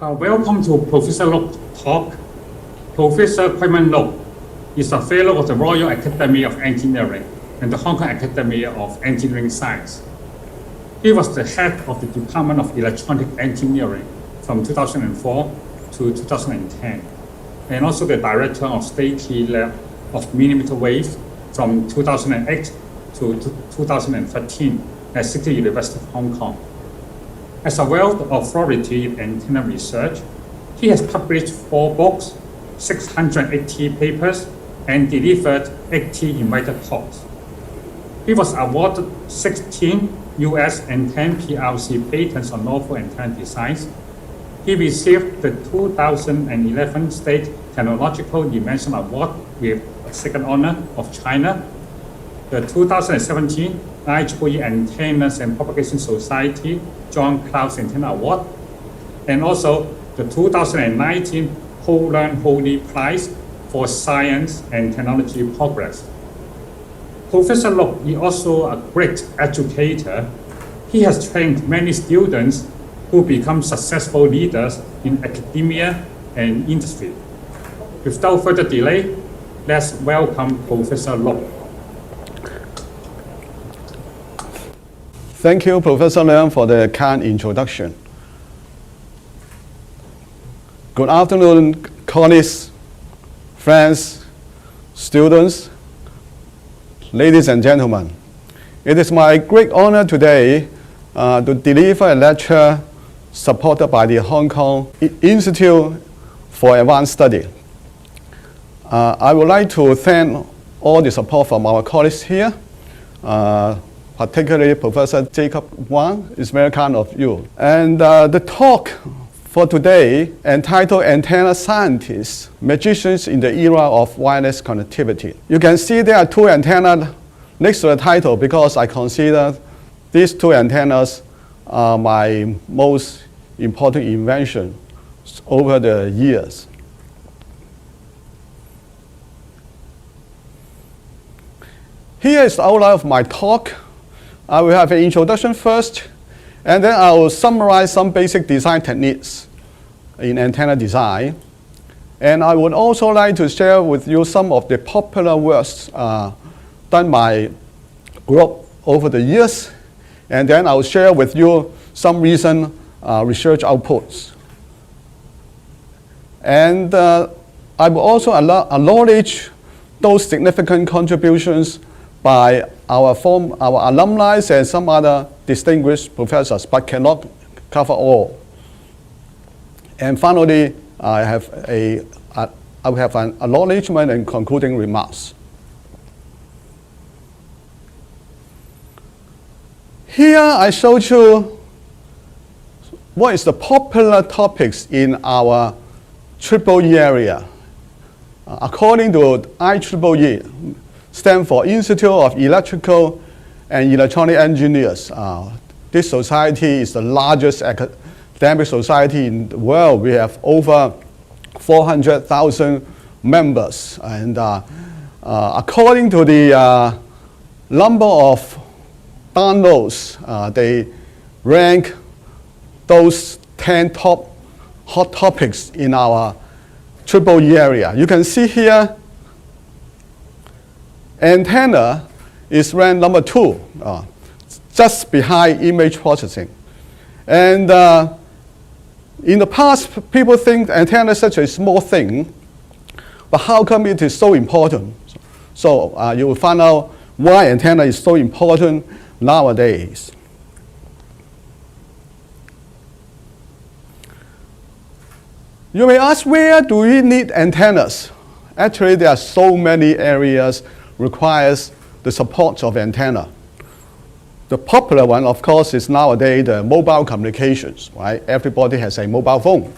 Welcome to Professor Lok's talk. Professor Kwaiman Lok is a fellow of the Royal Academy of Engineering and the Hong Kong Academy of Engineering Science. He was the head of the Department of Electronic Engineering from 2004 to 2010, and also the director of State Key Lab of Millimeter Wave from 2008 to 2013 at City University of Hong Kong. As a wealth of authority in antenna research, he has published 4 books, 680 papers, and delivered 80 invited talks. He was awarded 16 US and 10 PRC patents on novel antenna designs. He received the 2011 State Technological Invention Award with a second honor of China, the 2017 IEEE Antennas and Propagation Society John Clouse Antenna Award, and also the 2019 Poland Holy Prize for Science and Technology Progress. Professor Lok is also a great educator. He has trained many students who become successful leaders in academia and industry. Without further delay, let's welcome Professor Lok. Thank you, Professor Leung, for the kind introduction. Good afternoon, colleagues, friends, students, ladies and gentlemen. It is my great honor today to deliver a lecture supported by the Hong Kong Institute for Advanced Study. I would like to thank all the support from our colleagues here, particularly Professor Jacob Wang. It's very kind of you. And the talk for today entitled Antenna Scientists, Magicians in the Era of Wireless Connectivity. You can see there are 2 antennas next to the title because I consider these 2 antennas are my most important invention over the years. Here is the outline of my talk. I will have an introduction first, and then I will summarize some basic design techniques in antenna design. And I would also like to share with you some of the popular works done by group over the years. And then I will share with you some recent research outputs. And I will also acknowledge those significant contributions by our alumni and some other distinguished professors, but cannot cover all. And finally, I will have an acknowledgement and concluding remarks. Here I showed you what is the popular topics in our CityU area. According to IEEE, stand for Institute of Electrical and Electronic Engineers. This society is the largest academic society in the world. We have over 400,000 members. And according to the number of downloads, they rank those 10 top hot topics in our CityU area. You can see here, antenna is ranked number 2, just behind image processing. And in the past, people think antenna is such a small thing, but how come it is so important? So you will find out why antenna is so important nowadays. You may ask, where do we need antennas? Actually, there are so many areas requires the support of antenna. The popular one, of course, is nowadays the mobile communications, right? Everybody has a mobile phone.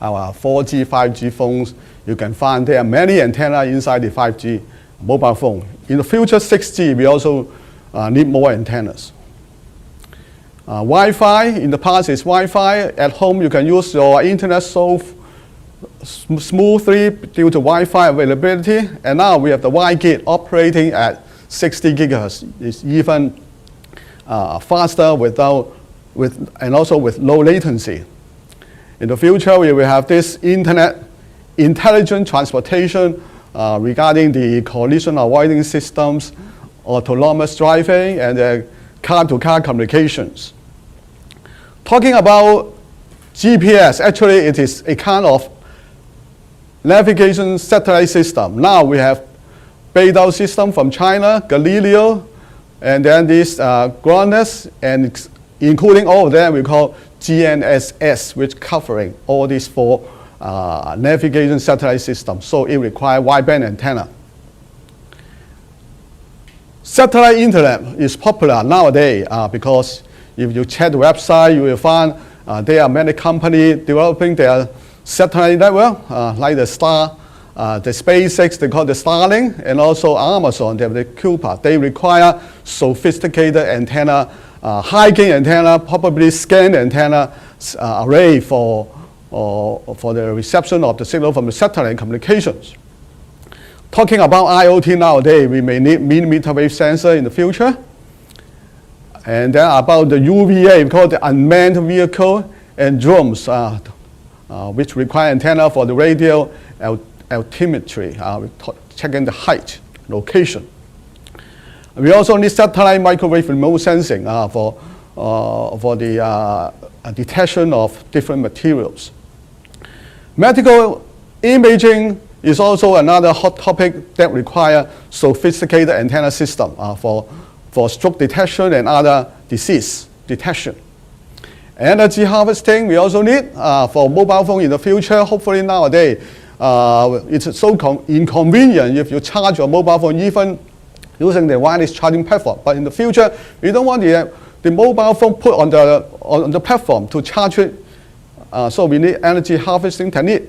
Our 4G, 5G phones, you can find there are many antennas inside the 5G mobile phone. In the future, 6G, we also need more antennas. Wi-Fi, in the past is Wi-Fi. At home, you can use your internet so smoothly due to Wi-Fi availability. And now we have the Wi-Gate operating at 60 gigahertz. It's even faster and also with low latency. In the future, we will have this internet intelligent transportation regarding the collision avoiding systems, autonomous driving, and car-to-car communications. Talking about GPS, actually it is a kind of navigation satellite system. Now we have Beidou system from China, Galileo, and then this GLONASS, and including all of them we call GNSS, which covering all these four navigation satellite systems. So it requires wideband antenna. Satellite internet is popular nowadays because if you check the website, you will find there are many companies developing their satellite network, like the SpaceX, they call the Starlink, and also Amazon, they have the Kuiper. They require sophisticated antenna, high-gain antenna, probably scan antenna array for the reception of the signal from the satellite communications. Talking about IoT nowadays, we may need millimeter wave sensor in the future. And then about the UVA, we call the unmanned vehicle, and drones, which require antenna for the radio altimetry, checking the height, location. We also need satellite microwave remote sensing for the detection of different materials. Medical imaging is also another hot topic that require sophisticated antenna system for stroke detection and other disease detection. Energy harvesting we also need for mobile phone in the future. Hopefully nowadays it's so inconvenient if you charge your mobile phone even using the wireless charging platform. But in the future, we don't want the mobile phone put on the platform to charge it. So we need energy harvesting technique.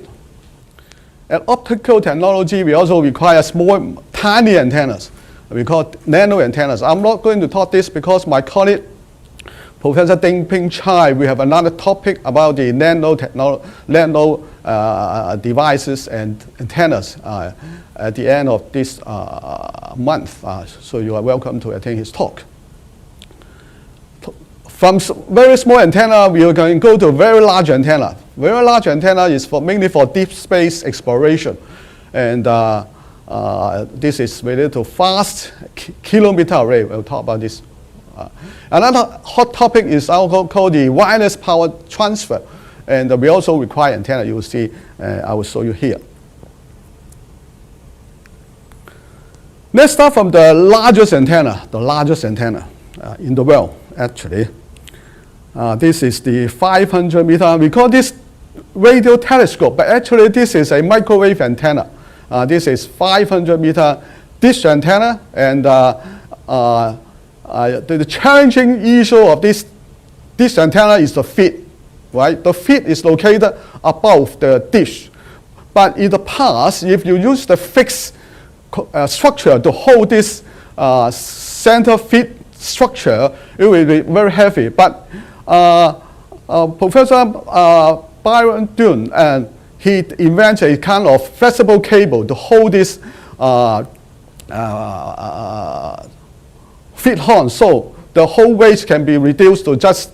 And optical technology, we also require small, tiny antennas. We call nano antennas. I'm not going to talk this because my colleague, Professor Ding Ping Chai, we have another topic about the nano devices and antennas at the end of this month. So you are welcome to attend his talk. From very small antenna, we are going to go to very large antenna. Very large antenna is mainly for deep space exploration. And this is related to fast kilometer array. We'll talk about this. Another hot topic is called the wireless power transfer. And we also require antenna. You will see, I will show you here. Let's start from the largest antenna in the world, actually. This is the 500 meter. We call this radio telescope, but actually this is a microwave antenna. This is 500 meter dish antenna, and the challenging issue of this antenna is the feet, right? The feet is located above the dish. But in the past, if you use the fixed structure to hold this center feet structure, it will be very heavy. But Professor Byron Dunn, and he invented a kind of flexible cable to hold this feet horn, so the whole weight can be reduced to just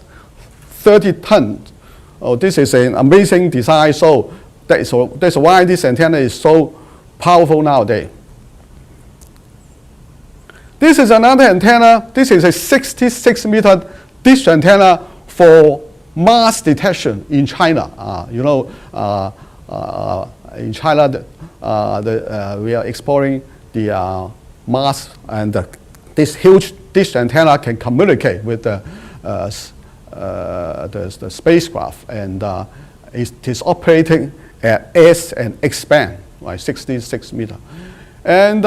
30 tons. Oh, this is an amazing design. So that's why this antenna is so powerful nowadays. This is another antenna. This is a 66 meter dish antenna for mass detection in China. In China, we are exploring the Mars, and this huge dish antenna can communicate with the spacecraft, and it is operating at S and X band, right, 66 meter. And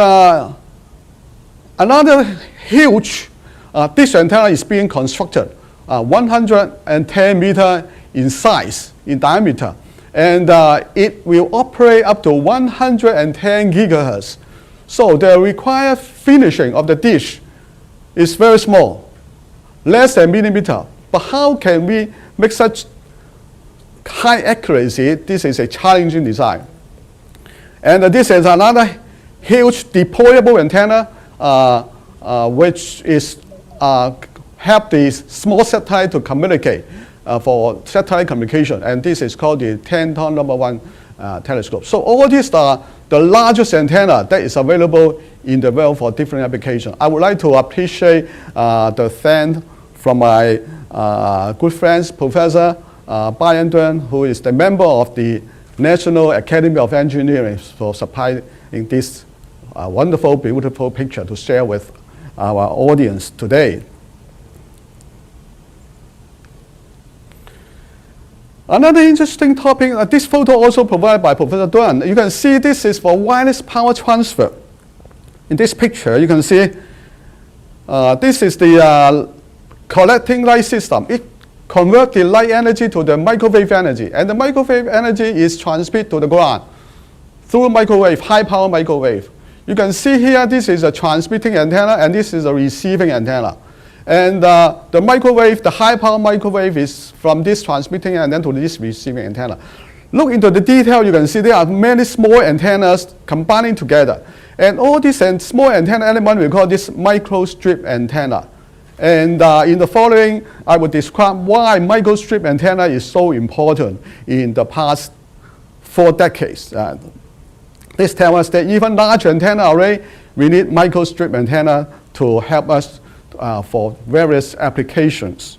another huge dish antenna is being constructed, 110 meter in size, in diameter, and it will operate up to 110 gigahertz. So the required finishing of the dish is very small, less than millimeter. But how can we make such high accuracy? This is a challenging design. And this is another huge deployable antenna, which is help the small satellite to communicate. for satellite communication, and this is called the Tenton #1 telescope. So all these are the largest antenna that is available in the world for different applications. I would like to appreciate the thanks from my good friends, Professor Brian Dunn, who is the member of the National Academy of Engineering, for supplying this wonderful, beautiful picture to share with our audience today. Another interesting topic, this photo also provided by Professor Dunn. You can see this is for wireless power transfer. In this picture, you can see this is the collecting light system. It converts the light energy to the microwave energy, and the microwave energy is transmitted to the ground through microwave, high power microwave. You can see here, this is a transmitting antenna, and this is a receiving antenna. And the microwave, the high power microwave, is from this transmitting antenna to this receiving antenna. Look into the detail, you can see there are many small antennas combining together. And all these small antenna elements, we call this microstrip antenna. And in the following, I will describe why microstrip antenna is so important in the past 4 decades. This tells us that even large antenna array, we need microstrip antenna to help us for various applications.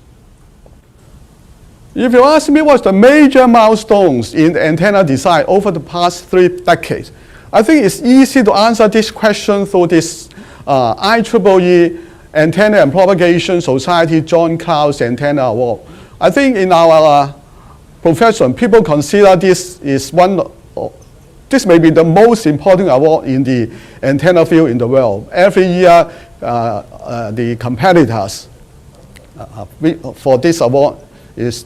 If you ask me what's the major milestones in the antenna design over the past 3 decades, I think it's easy to answer this question through this IEEE Antenna and Propagation Society John Clouds Antenna Award. I think in our profession, people consider this is this may be the most important award in the antenna field in the world. Every year, the competitors for this award is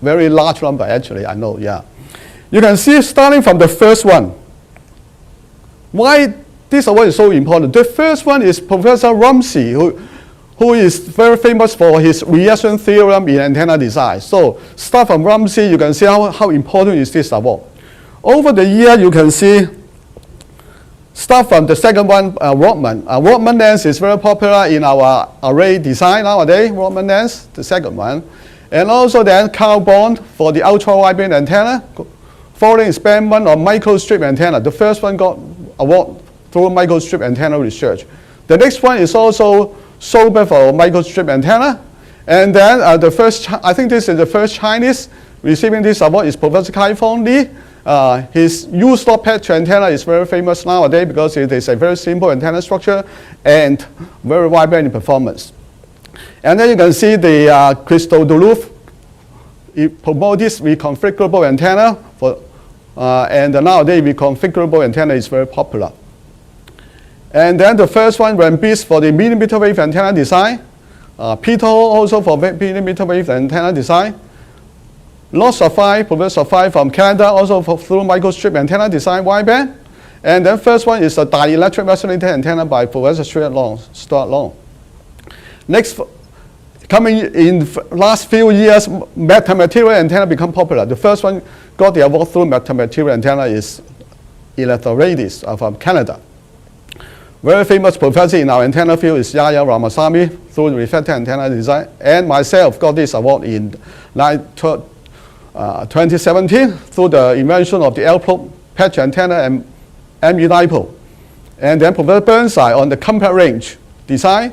very large number, actually, I know, yeah. You can see starting from the first one. Why this award is so important? The first one is Professor Rumsey, who is very famous for his reaction theorem in antenna design. So start from Rumsey, you can see how important is this award. Over the year, you can see, start from the second one, Rodman. Rodman lens is very popular in our array design nowadays, Rodman lens, the second one. And also then Carl Bond for the ultra-wideband antenna. Following is Band-1 or microstrip antenna. The first one got award through microstrip antenna research. The next one is also Sober for microstrip antenna. And then I think this is the first Chinese receiving this award is Professor Kai-Fong Lee. His U-stop patch antenna is very famous nowadays because it is a very simple antenna structure and very wideband in performance. And then you can see the Crystal Duluth. It promotes this reconfigurable antenna and nowadays reconfigurable antenna is very popular. And then the first one, Rambis for the millimeter wave antenna design. Peter also for millimeter wave antenna design. Lord Safai, Professor Safai from Canada, also through microstrip antenna design wideband. And then first one is a dielectric resonator antenna by Professor Stuart Long. Next, coming in last few years, metamaterial antenna become popular. The first one got the award through metamaterial antenna is Electroradis from Canada. Very famous professor in our antenna field is Yaya Ramasamy through the reflector antenna design. And myself got this award in 2017 through the invention of the L-probe patch antenna and ME dipole. And then Professor Burnside on the compact range design.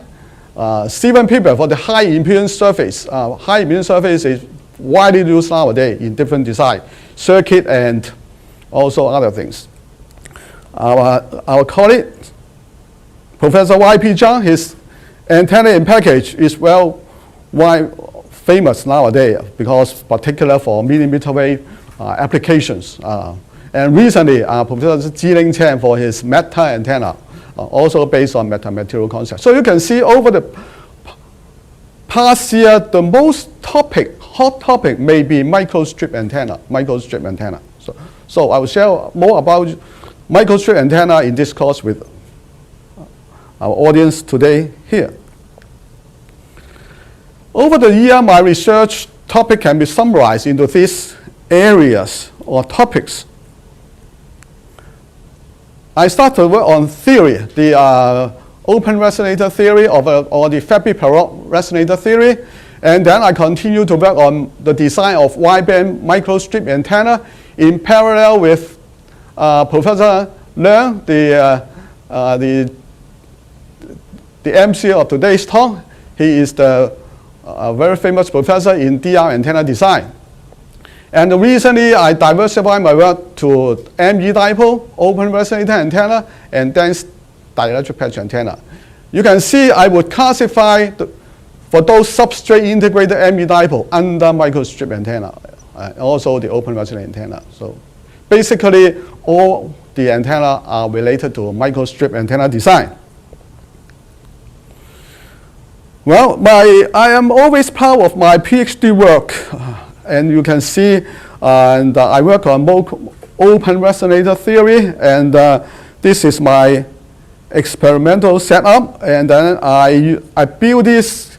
Stephen Piper for the high impedance surface. High impedance surface is widely used nowadays in different design, circuit and also other things. Our colleague, Professor Y.P. Zhang, his antenna in package is famous nowadays because particular for millimeter wave applications. And recently, Professor Jiling Chen for his meta antenna, also based on metamaterial concept. So you can see over the past year, the most hot topic may be microstrip antenna. So I will share more about microstrip antenna in this course with our audience today here. Over the year, my research topic can be summarized into these areas or topics. I started to work on theory, the open resonator theory or the Fabry-Perot resonator theory. And then I continue to work on the design of wideband microstrip antenna in parallel with Professor Leung, the MC of today's talk. He is the very famous professor in DR antenna design. And recently, I diversified my work to ME dipole, open resonator antenna, and dense dielectric patch antenna. You can see I would classify for those substrate integrated ME dipole under microstrip antenna, also the open resonator antenna. So basically, all the antenna are related to microstrip antenna design. Well, I am always proud of my PhD work. And you can see, I work on open resonator theory, and this is my experimental setup. And then I build this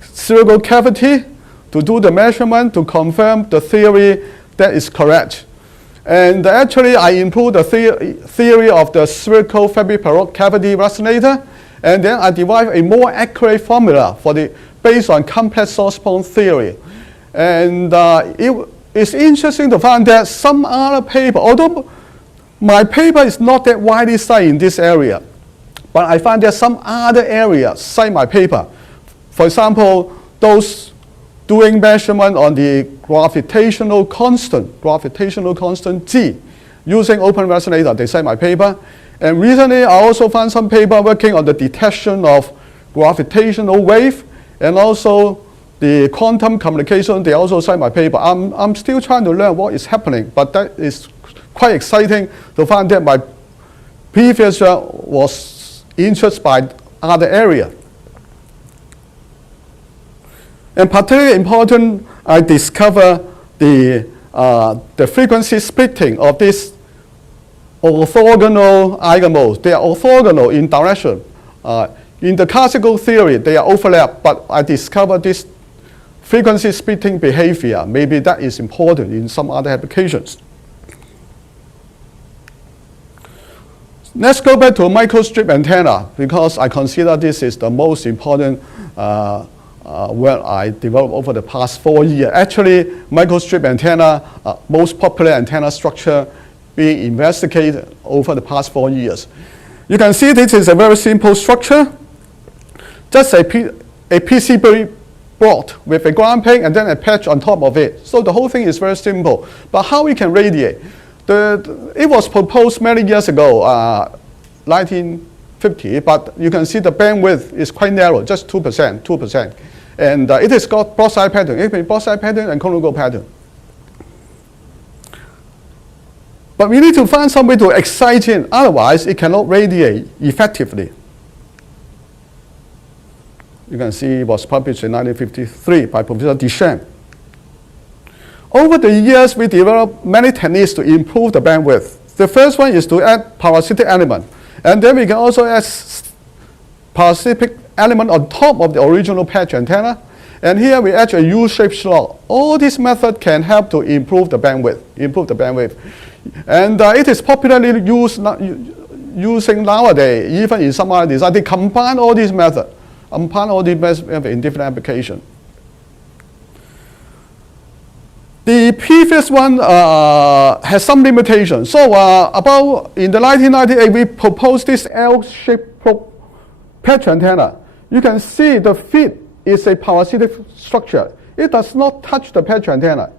spherical cavity to do the measurement to confirm the theory that is correct. And actually, I improved the theory of the spherical Fabry Perot cavity resonator, and then I derived a more accurate formula for based on complex source point theory. And it's interesting to find that some other paper, although my paper is not that widely cited in this area, but I find that some other areas cite my paper. For example, those doing measurement on the gravitational constant G, using open resonator, they cite my paper. And recently, I also found some paper working on the detection of gravitational wave, and also the quantum communication. They also cite my paper. I'm still trying to learn what is happening, but that is quite exciting to find that my previous work was interested by other area. And particularly important, I discover the frequency splitting of this orthogonal eigenmodes. They are orthogonal in direction. In the classical theory, they are overlap, but I discovered this frequency splitting behavior. Maybe that is important in some other applications. Let's go back to microstrip antenna, because I consider this is the most important work I developed over the past 4 years. Actually, microstrip antenna, most popular antenna structure being investigated over the past 4 years. You can see this is a very simple structure, just a PCB board with a ground plane and then a patch on top of it. So the whole thing is very simple. But how we can radiate? It was proposed many years ago, 1950, but you can see the bandwidth is quite narrow, just 2%. And it is got broadside pattern. It can be broadside pattern and conical pattern. But we need to find some way to excite it, otherwise it cannot radiate effectively. You can see it was published in 1953 by Professor Deschamps. Over the years, we developed many techniques to improve the bandwidth. The first one is to add parasitic element. And then we can also add parasitic element on top of the original patch antenna. And here we add a U-shaped slot. All these methods can help to improve the bandwidth. And it is popularly used using nowadays, even in some other design. They combine all these methods in different applications. The previous one has some limitations. So about in the 1998, we proposed this L-shaped patch antenna. You can see the feed is a parasitic structure. It does not touch the patch antenna.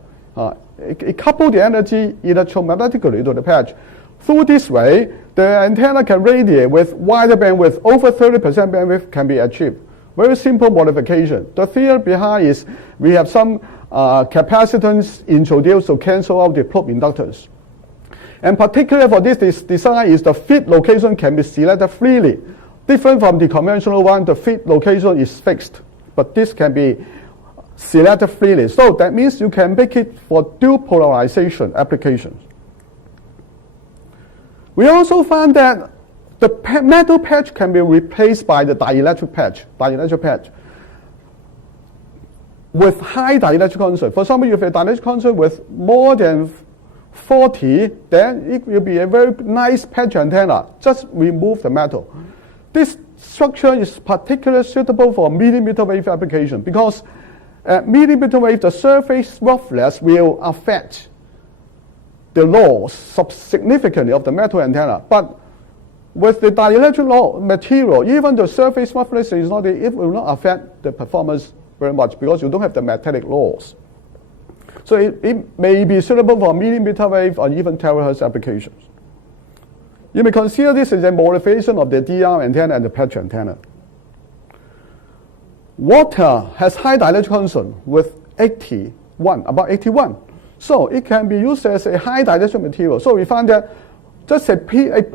It coupled the energy electromagnetically to the patch. Through this way, the antenna can radiate with wider bandwidth. Over 30% bandwidth can be achieved. Very simple modification. The theory behind is we have some capacitance introduced to cancel out the probe inductance. And particularly for this design is the feed location can be selected freely. Different from the conventional one, the feed location is fixed, but this can be selected freely. So that means you can make it for dual polarization applications. We also found that the metal patch can be replaced by the dielectric patch with high dielectric constant. For example, if you have a dielectric constant with more than 40, then it will be a very nice patch antenna. Just remove the metal. This structure is particularly suitable for millimeter wave application because At millimeter wave, the surface roughness will affect the loss significantly of the metal antenna. But with the dielectric material, even the surface roughness is not, it will not affect the performance very much because you don't have the magnetic loss. So it may be suitable for millimeter wave or even terahertz applications. You may consider this as a modification of the DR antenna and the patch antenna. Water has high dielectric constant with 81, about 81. So it can be used as a high dielectric material. So we found that just a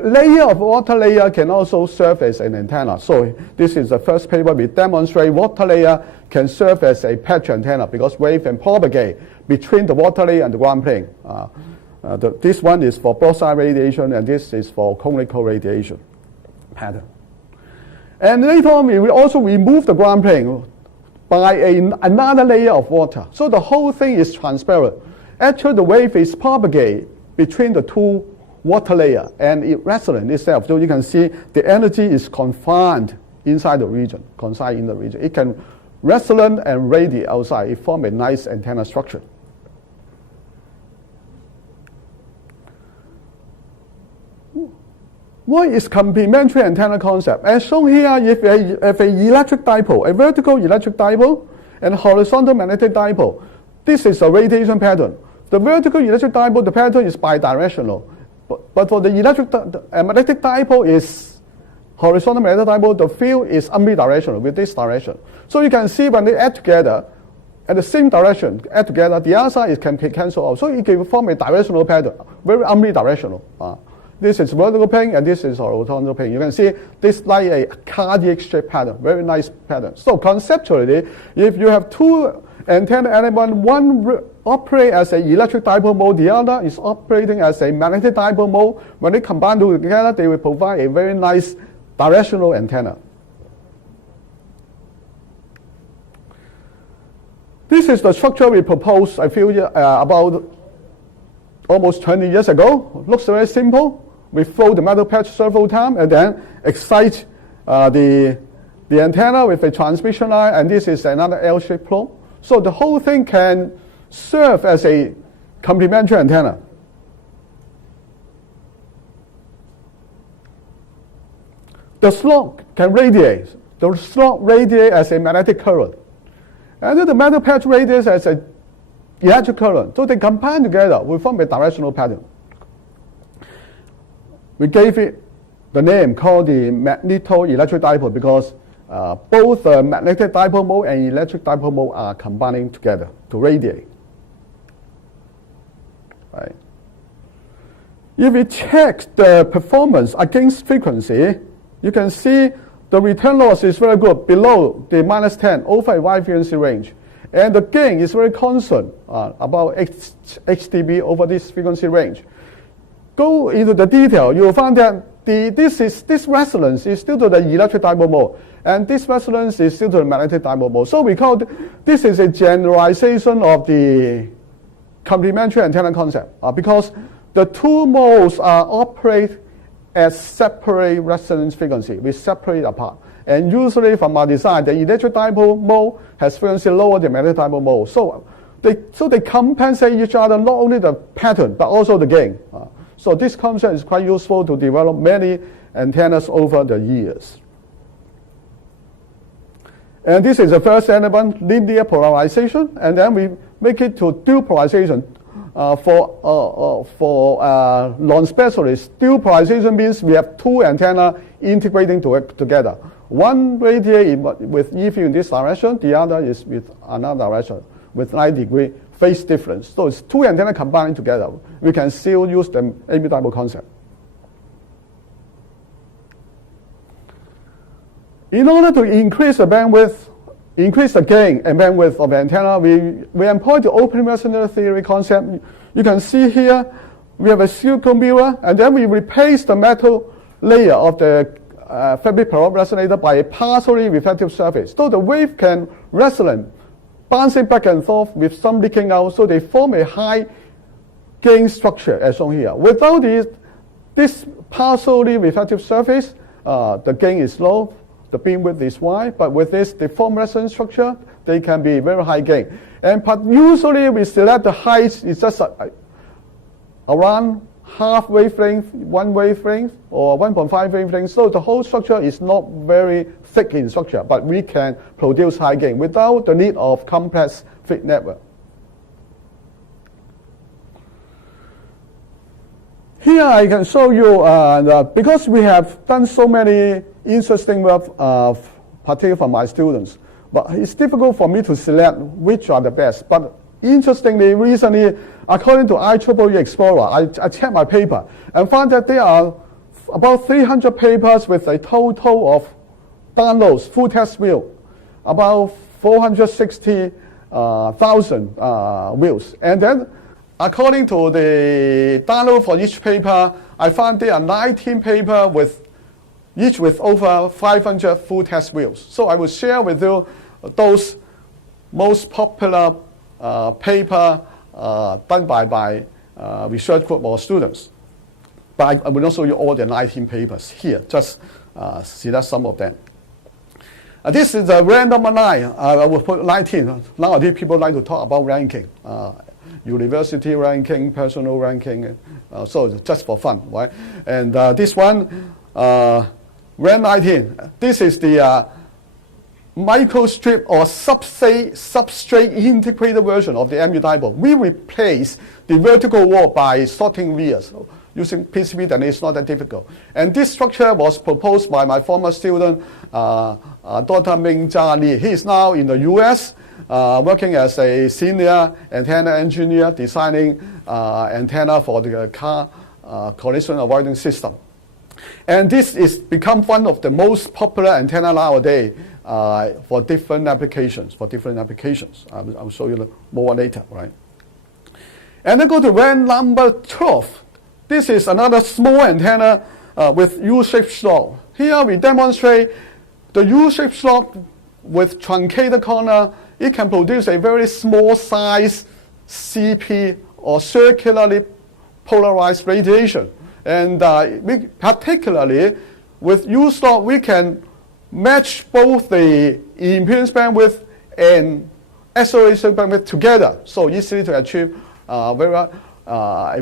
layer of water layer can also serve as an antenna. So this is the first paper we demonstrate water layer can serve as a patch antenna because wave can propagate between the water layer and the ground plane. This one is for broadside radiation and this is for conical radiation pattern. And later on, we will also remove the ground plane by another layer of water. So the whole thing is transparent. Actually, the wave is propagated between the two water layer and it resonant itself. So you can see the energy is confined inside the region, confined in the region. It can resonate and radiate outside. It forms a nice antenna structure. What is complementary antenna concept? As shown here, if an electric dipole, a vertical electric dipole and horizontal magnetic dipole, this is a radiation pattern. The vertical electric dipole, the pattern is bidirectional. But for the magnetic dipole is horizontal magnetic dipole, the field is omnidirectional with this direction. So you can see when they add together, at the same direction, add together, the other side can be cancelled out. So it can form a directional pattern, very omnidirectional. This is vertical plane and this is horizontal plane. You can see this like a cardiac shape pattern, very nice pattern. So conceptually, if you have two antenna elements, one operates as an electric dipole mode, the other is operating as a magnetic dipole mode. When they combine together, they will provide a very nice directional antenna. This is the structure we proposed about almost 20 years ago. Looks very simple. We flow the metal patch several times and then excite the antenna with a transmission line, and this is another L-shaped probe. So the whole thing can serve as a complementary antenna. The slot can radiate. The slot radiates as a magnetic current. And then the metal patch radiates as an electric current. So they combine together, we form a directional pattern. We gave it the name called the magneto-electric dipole because both the magnetic dipole mode and electric dipole mode are combining together to radiate. Right. If we check the performance against frequency, you can see the return loss is very good, below the -10 over a wide frequency range. And the gain is very constant, about 8 dB over this frequency range. Go into the detail, you will find that this resonance is still to the electric dipole mode, and this resonance is still to the magnetic dipole mode. So we call this is a generalization of the complementary antenna concept, because the two modes operate as separate resonance frequency. We separate apart. And usually from our design, the electric dipole mode has frequency lower than magnetic dipole mode. So they compensate each other, not only the pattern, but also the gain. So this concept is quite useful to develop many antennas over the years. And this is the first element, linear polarization, and then we make it to dual polarization. For non-specialists, dual polarization means we have two antennas integrating together. One radiates with E field in this direction, the other is with another direction with 90-degree phase difference. So it's two antennas combining together. We can still use the amidipole concept. In order to increase the bandwidth, increase the gain and bandwidth of the antenna, we employ the open resonator theory concept. You can see here we have a silicon mirror, and then we replace the metal layer of the fabric peroxide resonator by a partially reflective surface. So the wave can resonate, bouncing back and forth with some leaking out, so they form a high gain structure as shown here. Without this partially reflective surface, the gain is low. the beam width is wide, but with this deformed resonance structure, they can be very high gain. But usually we select the height is just around half wavelength, 1 wavelength, or 1.5 wavelength. So the whole structure is not very thick in structure, but we can produce high gain without the need of complex fit network. Here I can show you, because we have done so many interesting work, particularly for my students, but it's difficult for me to select which are the best. But interestingly, recently, according to IEEE Explorer, I checked my paper and found that there are about 300 papers with a total of downloads, full text view, about 460,000 views. And then, according to the download for each paper, I found there are 19 papers with each with over 500 full text views. So I will share with you those most popular paper done by research group or students. But I will not show you all the 19 papers here, just select some of them. This is a random line. I will put 19. Nowadays people like to talk about ranking. University ranking, personal ranking, so just for fun, right? And this one, RAN 19. This is the microstrip or substrate integrated version of the MU dipole. We replace the vertical wall by sorting vias. Using PCB, then it's not that difficult. And this structure was proposed by my former student, Dr. Ming Jia Li. He is now in the US, working as a senior antenna engineer, designing antenna for the car collision avoidance system. And this is become one of the most popular antenna nowadays for different applications. I'll show you more later, right? And then go to RAN number 12. This is another small antenna with U-shaped slot. Here we demonstrate the U-shaped slot with truncated corner. It can produce a very small size CP or circularly polarized radiation. And we, particularly with U-slot, we can match both the impedance bandwidth and acceleration bandwidth together, so easily to achieve very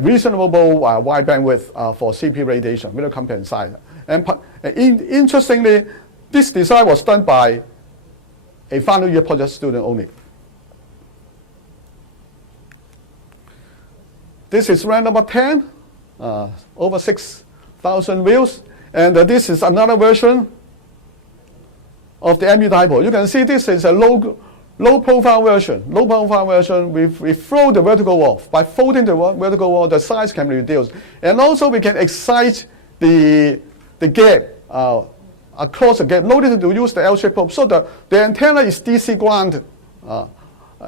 reasonable wide bandwidth for CP radiation, very compact size. And interestingly, this design was done by a final year project student only. This is RAN number 10, over 6,000 views, and this is another version of the MU dipole. You can see this is a low profile version. Low profile version, we throw the vertical wall. By folding the vertical wall, the size can be reduced. And also we can excite the gap across the gap. No need to use the L-shaped probe. So the antenna is DC grounded.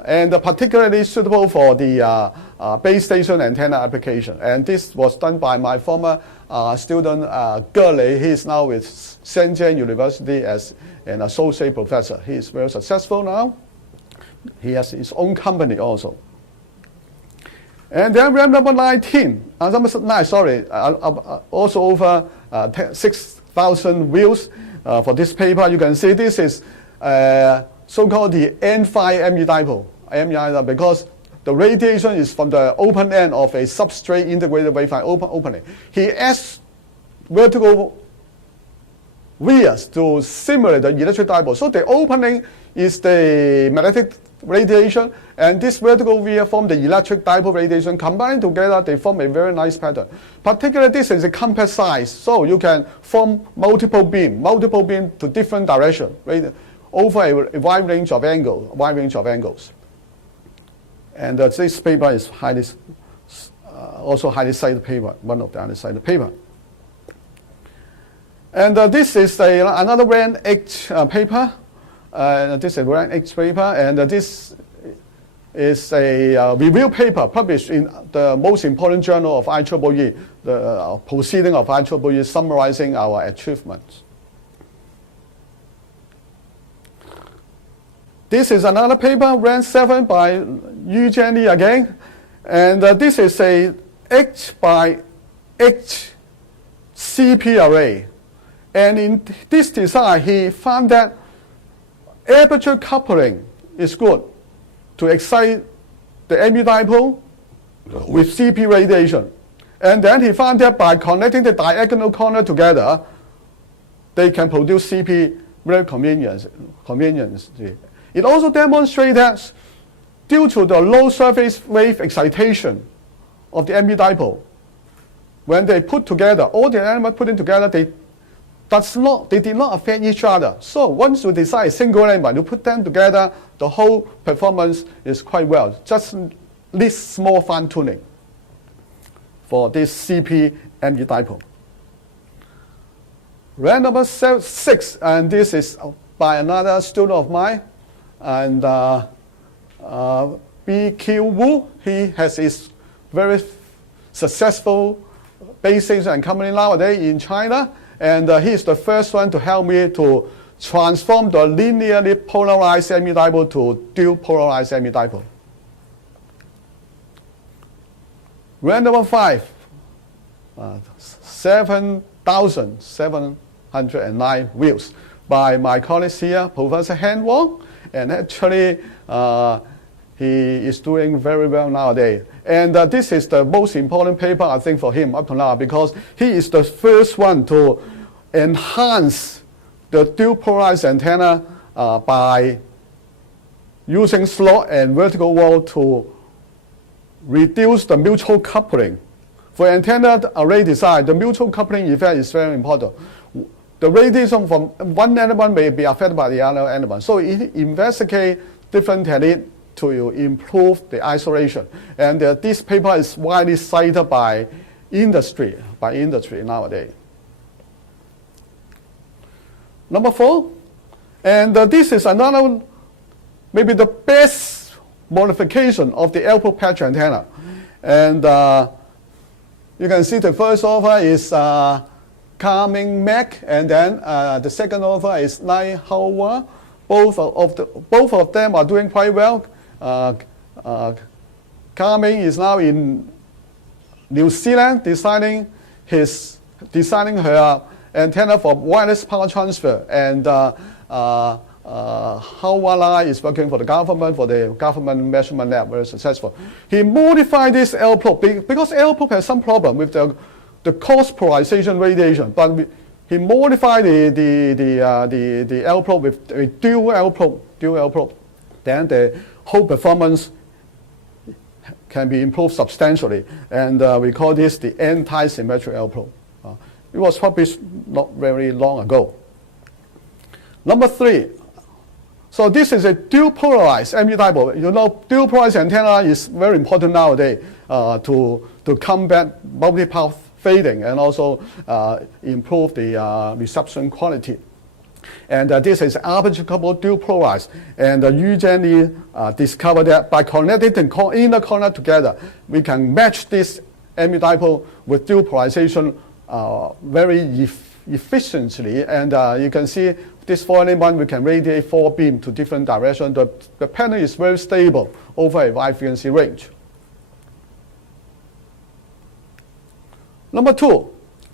And particularly suitable for the base station antenna application. And this was done by my former student, Ge. He is now with Shenzhen University as an associate professor. He is very successful now. He has his own company also. And then RAN number 19, number 9, sorry, also over 6,000 views for this paper. You can see this is so-called the N5 MU dipole, because the radiation is from the open end of a substrate integrated waveguide opening. He adds vertical vias to simulate the electric dipole. So the opening is the magnetic radiation, and this vertical via form the electric dipole radiation. Combined together, they form a very nice pattern. Particularly, this is a compact size, so you can form multiple beam to different direction, right? Over a wide range of angles. And this paper is also highly cited paper, one of the highly cited paper. And this is another RAN 8 paper. This is a RAN 8 paper, and this is a review paper published in the most important journal of IEEE, the proceeding of IEEE summarizing our achievements. This is another paper, RAN 7 by Yu Jian Li again. And this is a H by H CP array. And in this design, he found that aperture coupling is good to excite the MU dipole with CP radiation. And then he found that by connecting the diagonal corner together, they can produce CP very conveniently. It also demonstrates that due to the low surface wave excitation of the MU dipole, when they put together, all the elements put in together, they did not affect each other. So once you decide a single element, you put them together, the whole performance is quite well. Just needs small fine tuning for this CP MU dipole. Round number 6, and this is by another student of mine, and B.Q. Wu. He has his very successful basics and company nowadays in China, and he is the first one to help me to transform the linearly polarized MU dipole to dual polarized MU dipole. Round number 5, 7,709 views by my colleague here, Professor Han Wang, and actually he is doing very well nowadays. And this is the most important paper, I think, for him up to now, because he is the first one to enhance the dual polarized antenna by using slot and vertical wall to reduce the mutual coupling. For antenna array design, the mutual coupling effect is very important. The radiation from one element may be affected by the other element. So it investigates different techniques to improve the isolation. And this paper is widely cited by industry nowadays. Number 4, and this is another, maybe the best modification of the L-probe patch antenna. And you can see the first offer is Carming Mac, and then the second offer is Nai Hawa. Both of them are doing quite well. Carming is now in New Zealand designing her antenna for wireless power transfer, and Hawala is working for the government measurement lab, very successful. He modified this L probe because L probe has some problem with the cross polarization radiation, but he modified the L probe with a dual L probe. Then the whole performance can be improved substantially, and we call this the anti-symmetric L probe. It was published not very long ago. Number 3. So this is a dual polarized MU dipole. You know, dual polarized antenna is very important nowadays to combat multi-path fading and also improve the reception quality. And this is aperture coupled dual polarized. And Yu Jianli discovered that by connecting the inner corner together, we can match this MU dipole with dual polarization very efficiently. And you can see this 4 element, we can radiate 4 beams to different directions. The pattern is very stable over a wide frequency range. Number 2.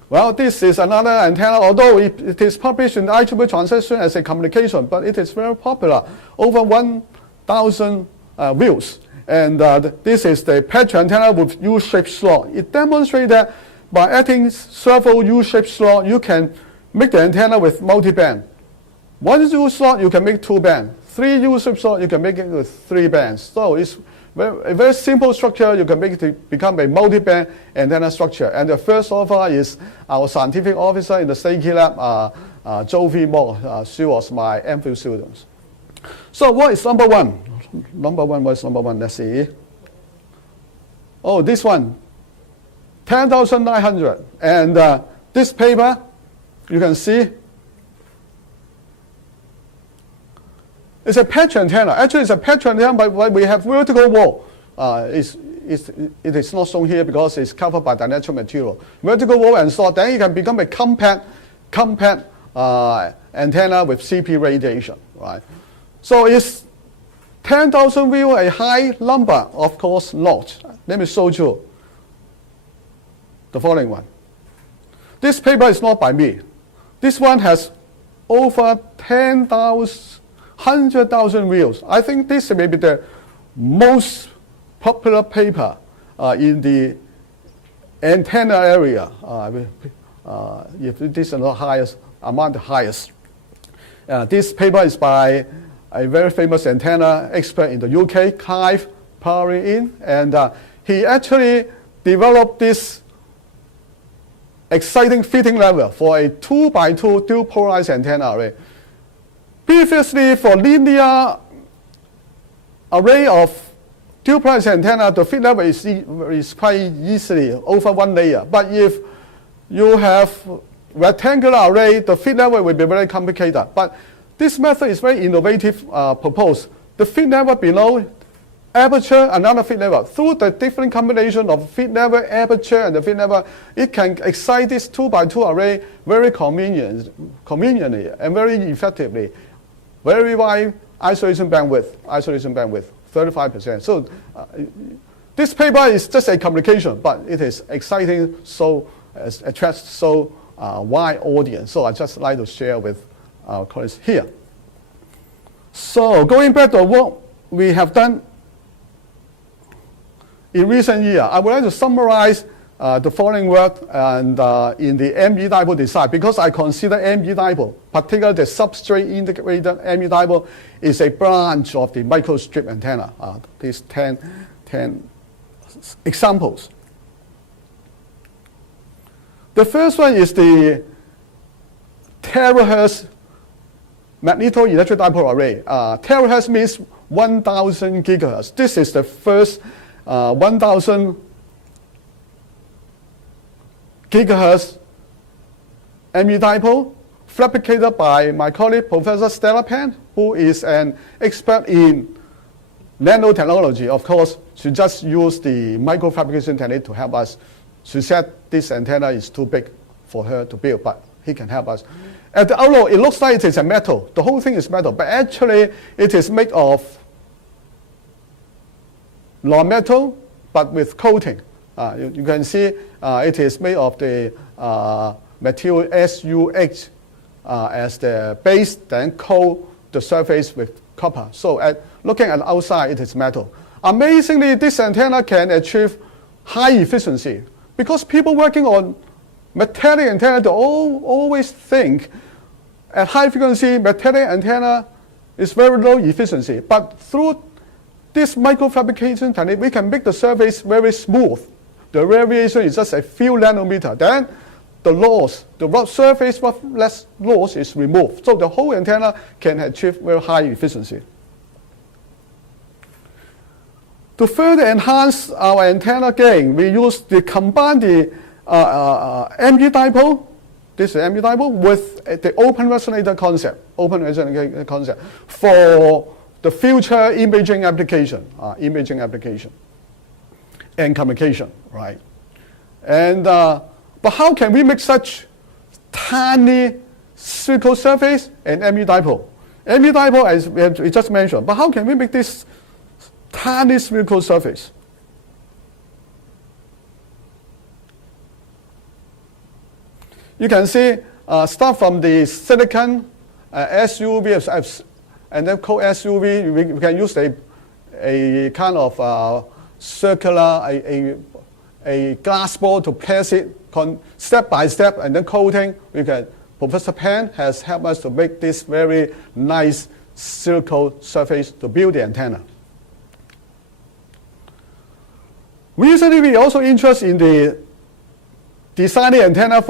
Well, this is another antenna, although it is published in the IEEE translation as a communication, but it is very popular, over 1,000 views. And this is the patch antenna with U-shaped slot. It demonstrates that by adding several U-shaped slot, you can make the antenna with multi-band. 1 U slot, you can make 2 bands. 3 U-shaped slot, you can make it with 3 bands. So it's a very simple structure. You can make it to become a multi-band antenna structure. And the first offer is our scientific officer in the Stakey Lab, Zhou V. Mo. She was my MPhil student. So what is number 1? What is number 1? Let's see. Oh, this one, 10,900. And this paper, you can see, it's a patch antenna. Actually, it's a patch antenna, but we have vertical wall. It is not shown here because it's covered by the natural material. Vertical wall and slot, then it can become a compact antenna with CP radiation, right? So is 10,000 views a high number? Of course not. Let me show you the following one. This paper is not by me. This one has over 10,000, 100,000 views. I think this may be the most popular paper in the antenna area. If this is not highest, among the highest. This paper is by a very famous antenna expert in the UK, Clive Parry, and he actually developed this exciting fitting level for a 2x2 dual polarized antenna array. Previously, for linear array of dual polarized antenna, the fit level is quite easily over one layer. But if you have rectangular array, the fit level will be very complicated. But this method is very innovative proposed. The fit level below aperture, another fit level. Through the different combination of fit level, aperture, and the fit level, it can excite this 2x2 array very conveniently and very effectively. Very wide isolation bandwidth, 35%. So this paper is just a communication, but it is exciting, so attracts so wide audience. So I just like to share with our colleagues here. So going back to what we have done in recent years, I would like to summarize the following work and in the ME dipole design, because I consider ME dipole, particularly the substrate integrated ME dipole, is a branch of the microstrip antenna. These 10 examples. The first one is the terahertz magneto-electric dipole array. Terahertz means 1,000 gigahertz. This is the first 1,000 gigahertz ME dipole, fabricated by my colleague Professor Stella Pan, who is an expert in nanotechnology. Of course, she just used the microfabrication technique to help us. She said this antenna is too big for her to build, but he can help us. At the outlook, it looks like it is a metal. The whole thing is metal, but actually it is made of non-metal, but with coating. You can see it is made of the material SUH as the base, then coat the surface with copper. So looking at the outside, it is metal. Amazingly, this antenna can achieve high efficiency, because people working on metallic antenna, they always think at high frequency, metallic antenna is very low efficiency. But through this microfabrication technique, we can make the surface very smooth. The variation is just a few nanometers. Then the loss, the surface with less loss is removed. So the whole antenna can achieve very high efficiency. To further enhance our antenna gain, we combine the ME dipole, this is ME dipole, with the open resonator concept, for the future imaging application and communication, right? And but how can we make such tiny spherical surface and ME dipole? ME dipole, as we just mentioned, but how can we make this tiny spherical surface? You can see, start from the silicon SUV, and then called SUV. We can use a kind of circular, a glass ball to place it step by step, and then coating. Professor Pan has helped us to make this very nice spherical surface to build the antenna. Recently, we also interested in the designing antenna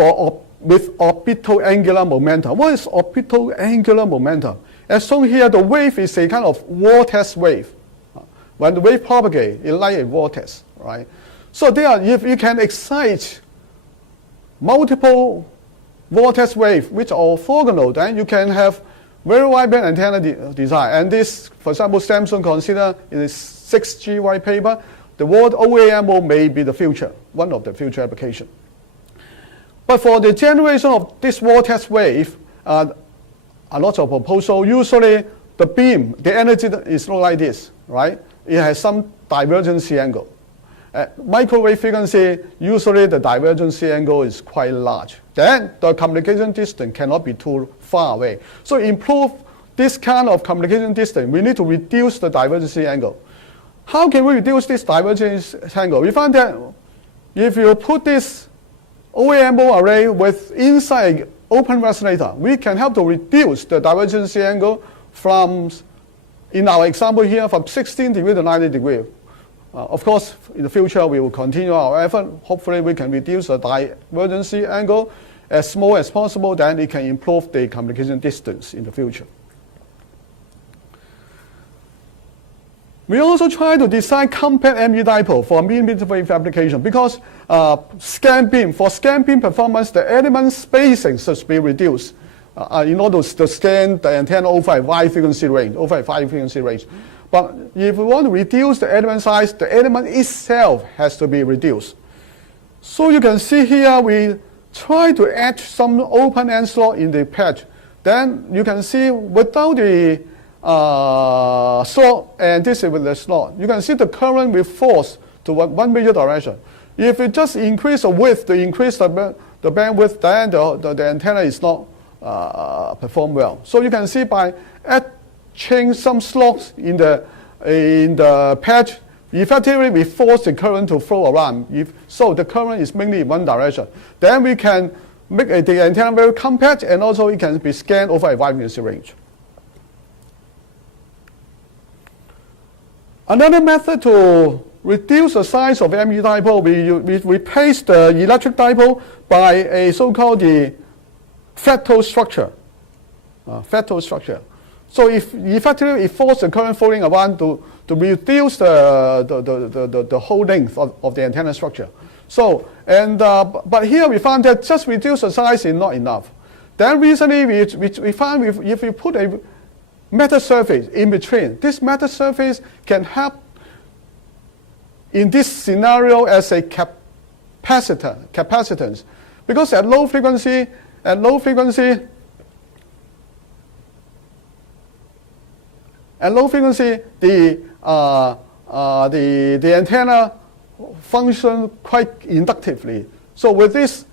with orbital angular momentum. What is orbital angular momentum? As shown here, the wave is a kind of vortex wave. When the wave propagates, it's like a vortex, right? So if you can excite multiple vortex waves which are orthogonal, then you can have very wideband antenna design. And this, for example, Samsung consider in its 6G white paper, the word OAMO may be the future, one of the future applications. But for the generation of this vortex wave, a lot of proposals. Usually the beam, the energy is not like this, right? It has some divergence angle. At microwave frequency, usually the divergence angle is quite large. Then the communication distance cannot be too far away. So improve this kind of communication distance, we need to reduce the divergence angle. How can we reduce this divergence angle? We found that if you put this OAMO array with inside open resonator, we can help to reduce the divergence angle from, in our example here, from 16 degrees to 90 degrees. Of course, in the future, we will continue our effort. Hopefully, we can reduce the divergence angle as small as possible, then it can improve the communication distance in the future. We also try to design compact ME dipole for millimeter wave application because for scan beam performance, the element spacing should be reduced in order to scan the antenna over a wide frequency range, But if we want to reduce the element size, the element itself has to be reduced. So you can see here, we try to add some open end slot in the patch. Then you can see without the slot, and this is with the slot, you can see the current will force to one major direction. If you just increase the width to increase the bandwidth, then the antenna is not perform well. So you can see by change some slots in the patch, effectively we force the current to flow around. So the current is mainly in one direction. Then we can make the antenna very compact, and also it can be scanned over a wide frequency range. Another method to reduce the size of ME dipole, we replace the electric dipole by a so-called the fractal structure. So if effectively it forces the current flowing around to reduce the whole length of the antenna structure. So but here we found that just reduce the size is not enough. Then recently we found if you put a metal surface in between, this metal surface can help in this scenario as a capacitance, because at low frequency, the antenna function quite inductively. So with this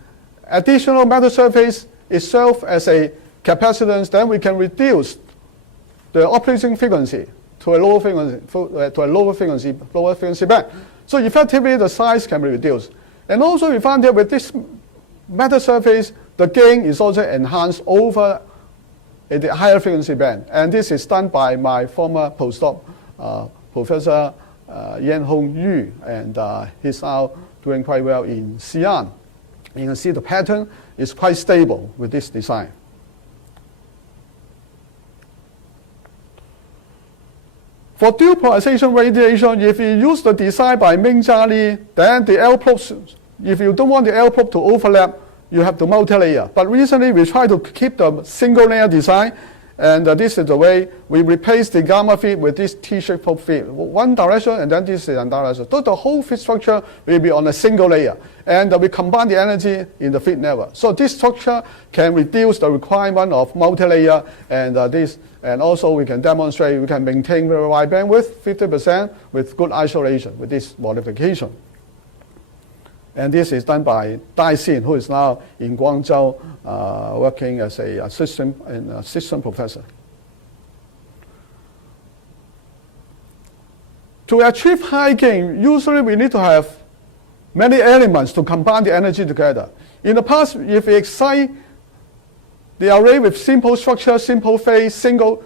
additional metal surface itself as a capacitance, then we can reduce the operating frequency to a lower frequency band. So effectively, the size can be reduced. And also, we found that with this metal surface, the gain is also enhanced over the higher frequency band. And this is done by my former postdoc, Professor Yan-Hong Yu, and he's now doing quite well in Xi'an. You can see the pattern is quite stable with this design. For dual polarization radiation, if you use the design by Ming-Jia Li, then the L probes, if you don't want the L probe to overlap, you have to multi-layer. But recently, we try to keep the single-layer design, and this is the way we replace the gamma feed with this T-shaped probe feed. One direction, and then this is another direction. So the whole feed structure will be on a single layer, and we combine the energy in the feed network. So this structure can reduce the requirement of multi-layer, and and also we can demonstrate we can maintain very wide bandwidth, 50%, with good isolation with this modification. And this is done by Dai Xin, who is now in Guangzhou working as an assistant professor. To achieve high gain, usually we need to have many elements to combine the energy together. In the past, if we excite the array with simple structure, simple phase, single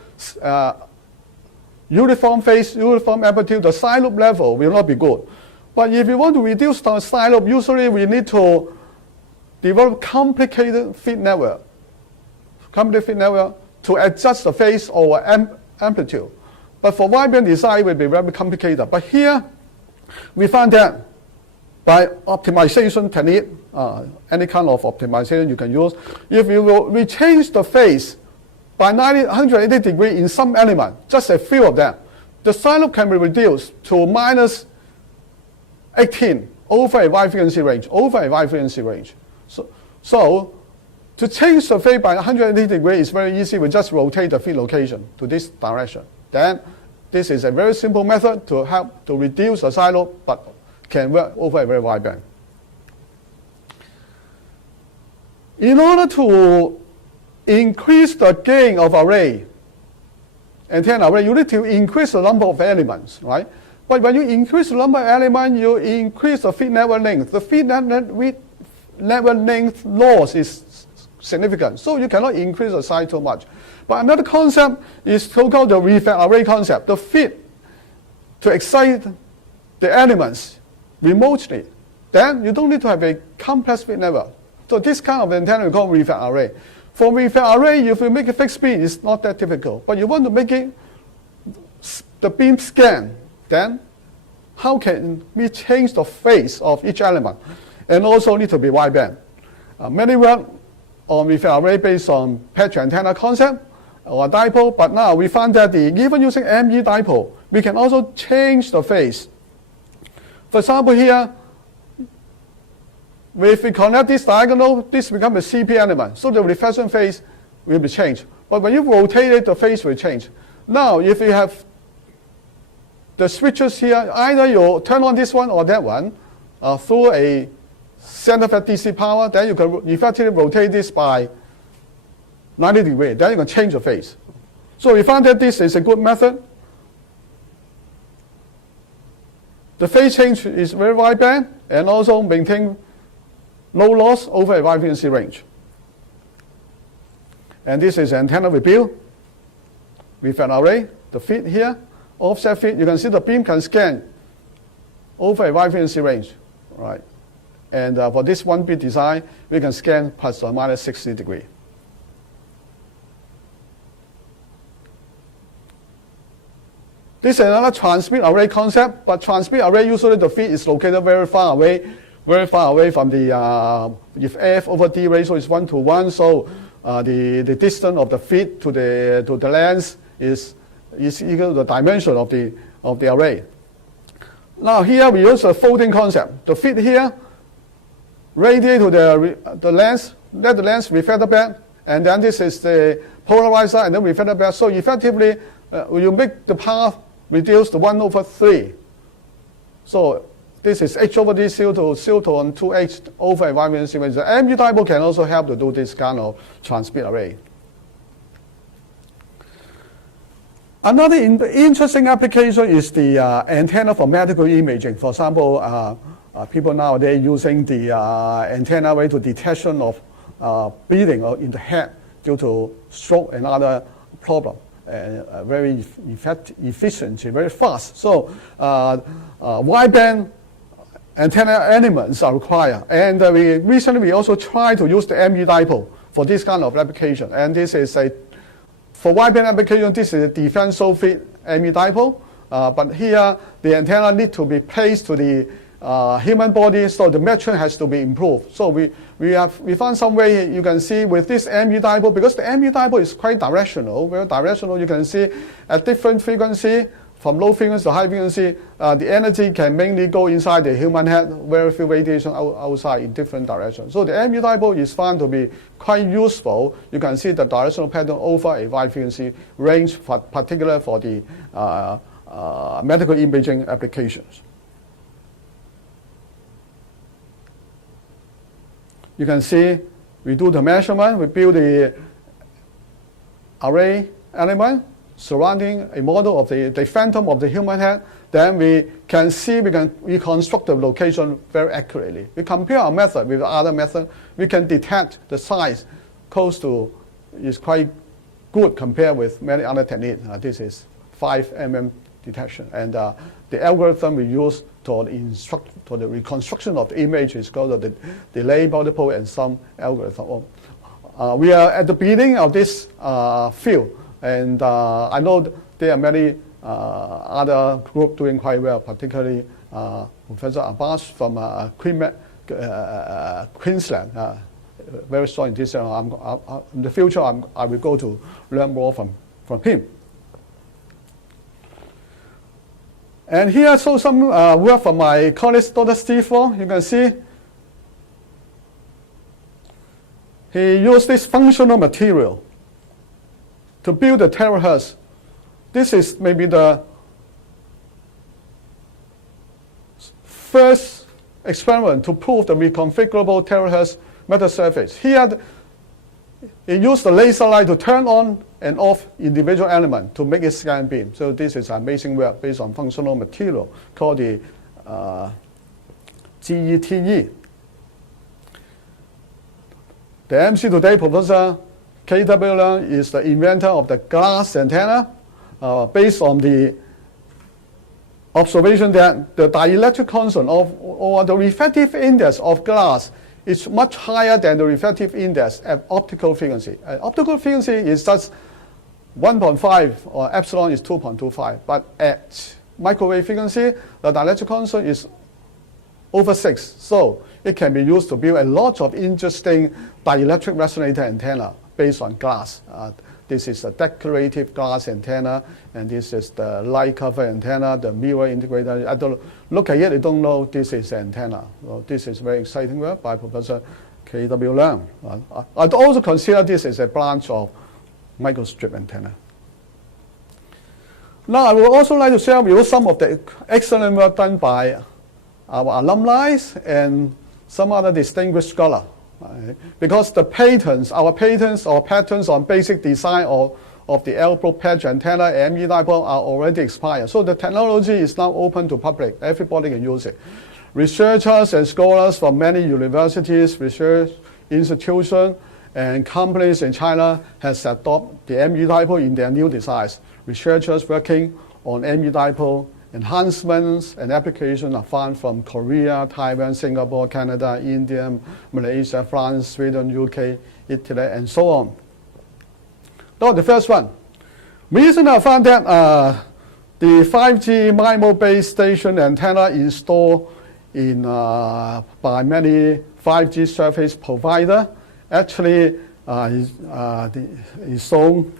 uniform phase, uniform amplitude, the side loop level will not be good. But if you want to reduce the side loop, usually we need to develop complicated feed network to adjust the phase or amplitude. But for wideband design, it will be very complicated. But here, we found that by optimization technique, any kind of optimization you can use, if you will change the phase by 180 degrees in some element, just a few of them, the side loop can be reduced to minus 18 over a wide frequency range, So to change the phase by 180 degrees is very easy. We just rotate the feed location to this direction. Then this is a very simple method to help to reduce the side loop, but can work over a very wide band. In order to increase the gain of array, antenna array, you need to increase the number of elements, right? But when you increase the number of elements, you increase the feed network length. The feed network length loss is significant, so you cannot increase the size too much. But another concept is so-called the reflex array concept. The feed to excite the elements remotely. Then you don't need to have a complex feed network. So this kind of antenna we call reflex array. For reflex array, if you make a fixed beam, it's not that difficult. But you want to make it the beam scan, then how can we change the phase of each element? And also need to be wideband. Many work on reflex array based on patch antenna concept or dipole, but now we found that even using ME dipole, we can also change the phase. For example, here, if we connect this diagonal, this becomes a CP element, so the reflection phase will be changed. But when you rotate it, the phase will change. Now, if you have the switches here, either you turn on this one or that one through a center fed DC power, then you can effectively rotate this by 90 degrees. Then you can change the phase. So we found that this is a good method. The phase change is very wideband and also maintain low loss over a wide frequency range. And this is antenna we build with an array. The feed here, offset feed, you can see the beam can scan over a wide frequency range, right? And for this 1-bit design, we can scan plus or minus 60 degrees. This is another transmit array concept, but transmit array usually the feed is located very far away from the, if F over D ratio is 1:1, so the distance of the feed to the lens is equal to the dimension of the array. Now here we use a folding concept. The feed here radiate to the lens, let the lens reflect back, and then this is the polarizer, and then reflect back. So effectively, you make the path reduce to 1/3. So this is H over D silto on 2H over a wide frequency range. The MU dipole can also help to do this kind of transmit array. Another interesting application is the antenna for medical imaging. For example, people nowadays using the antenna array to detection of bleeding in the head due to stroke and other problem. Very efficient, very fast. So wideband antenna elements are required. And recently we also try to use the ME dipole for this kind of application. And this is for wideband application, this is a differential feed ME dipole. But here the antenna need to be placed to the human body, so the matching has to be improved. So we found some way you can see with this ME dipole, because the ME dipole is quite directional, very directional. You can see at different frequency, from low frequency to high frequency, the energy can mainly go inside the human head, very few radiation outside in different directions. So the ME dipole is found to be quite useful. You can see the directional pattern over a wide frequency range, particularly for the medical imaging applications. You can see we do the measurement, we build the array element surrounding a model of the phantom of the human head. Then we can see, we can reconstruct the location very accurately. We compare our method with other method. We can detect the size close to, is quite good compared with many other techniques. This is 5 mm detection. And the algorithm we use to the reconstruction of the image is called the delay, multiple, and sum algorithm. We are at the beginning of this field, and I know there are many other groups doing quite well, particularly Professor Abbas from Queensland, very strong in this. In the future, I will go to learn more from him. And here I show some work from my colleague, Dr. Steve Wong. You can see he used this functional material to build the terahertz. This is maybe the first experiment to prove the reconfigurable terahertz metal surface. Here, it used the laser light to turn on and off individual element to make it scan beam. So this is amazing work based on functional material called the GETE. The MC today, Professor K.W. Leung, is the inventor of the glass antenna based on the observation that the dielectric constant or the refractive index of glass is much higher than the refractive index at optical frequency. Optical frequency is just 1.5 or epsilon is 2.25, but at microwave frequency, the dielectric constant is over 6. So it can be used to build a lot of interesting dielectric resonator antenna based on glass. This is a decorative glass antenna, and this is the light cover antenna, the mirror integrator. I don't look at it, I don't know this is antenna. Well, this is very exciting work by Professor K.W. Leung. I'd also consider this as a branch of microstrip antenna. Now, I would also like to share with you some of the excellent work done by our alumni and some other distinguished scholars. Because the patents, our patents or patents on basic design of the L-probe patch antenna and ME dipole are already expired. So the technology is now open to public. Everybody can use it. Researchers and scholars from many universities, research institutions, and companies in China has adopted the ME dipole in their new designs. Researchers working on ME dipole enhancements and applications are found from Korea, Taiwan, Singapore, Canada, India, Malaysia, France, Sweden, UK, Italy, and so on. Now, the first one. Recently, I found that the 5G MIMO base station antenna installed in by many 5G service provider actually is shown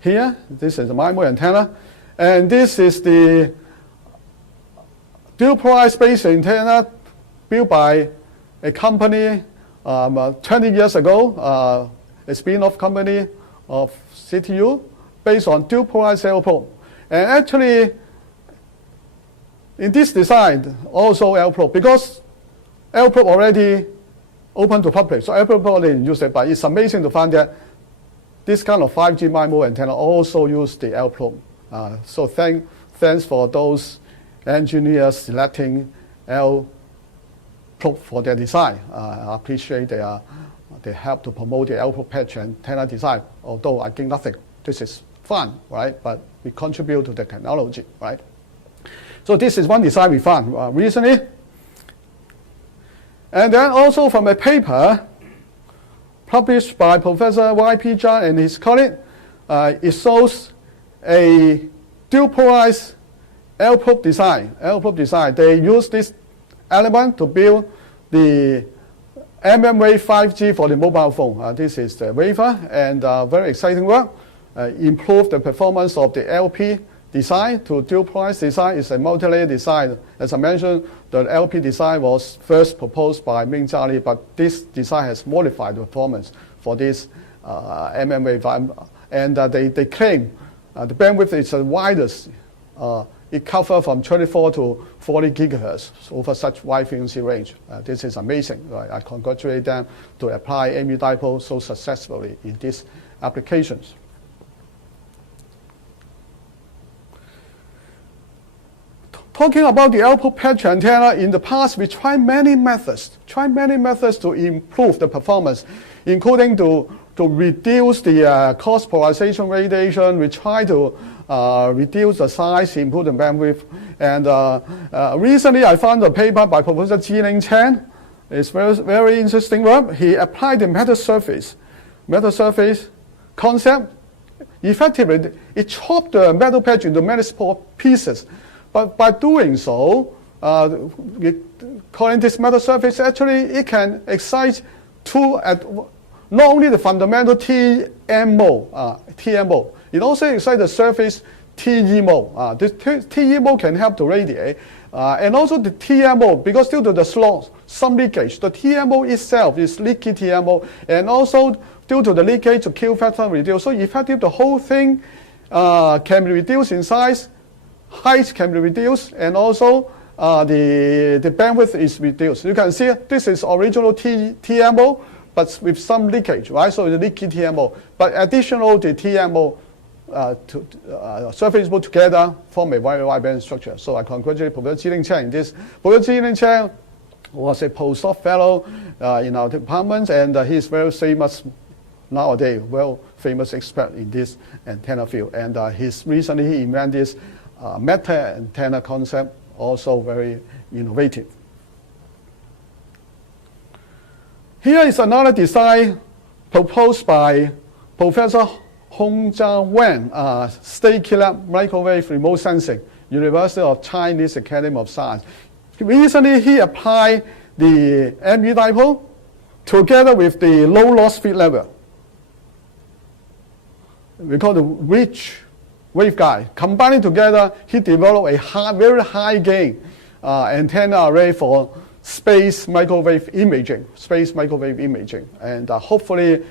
here. This is a MIMO antenna. And this is the dual polarized base antenna built by a company 20 years ago, a spin-off company of CityU, based on dual polarized L-probe. And actually, in this design, also L-probe, because L-probe already open to public, so L-probe probably use it, but it's amazing to find that this kind of 5G MIMO antenna also use the L-probe. So thanks for those engineers selecting L-probe for their design. I appreciate they help to promote the L-probe patch antenna design, although I think nothing. This is fun, right? But we contribute to the technology, right? So this is one design we found recently. And then also from a paper published by Professor Y.P. Zhang and his colleague, it shows a dual polarized L-probe design. They use this element to build the mmWave 5G for the mobile phone. This is the wafer, and very exciting work. Improve the performance of the LP design to dual polarized design. Is a multi-layer design. As I mentioned, the LP design was first proposed by Ming Jiali, but this design has modified the performance for this mmWave. And they claim the bandwidth is the widest. It covers from 24 to 40 gigahertz over such wide frequency range. This is amazing. Right? I congratulate them to apply ME dipole so successfully in these applications. Talking about the L-probe patch antenna, in the past we tried many methods to improve the performance, including to reduce the cross polarization radiation. We try to reduce the size, improve the bandwidth. And recently I found a paper by Professor Jiling Chen. It's very interesting work. He applied the metal surface concept. Effectively, it chopped the metal patch into many small pieces. But by doing so, calling this metal surface, actually it can excite not only the fundamental TM mode, it also excites the surface TE mode. The TE mode can help to radiate. And also the TM mode, because due to the some leakage, the TM mode itself is leaky TM mode, and also due to the leakage, the Q factor reduced. So effectively, the whole thing can be reduced in size, height can be reduced, and also the bandwidth is reduced. You can see this is original TMO, but with some leakage, right? So it's leaky TMO. But additional the TMO surface both together form a very wideband structure. So I congratulate Professor Ji Ling Chang in this. Professor Ji Ling Chang was a postdoc fellow in our department, and he's very famous nowadays, well famous expert in this antenna field. And recently he invented this meta antenna concept, also very innovative. Here is another design proposed by Professor Hongjia Wen, State Lab Microwave Remote Sensing, University of Chinese Academy of Science. Recently, he applied the MU dipole together with the low loss feed level. We call the rich waveguide. Combining together, he developed a very high gain antenna array for space microwave imaging. And hopefully,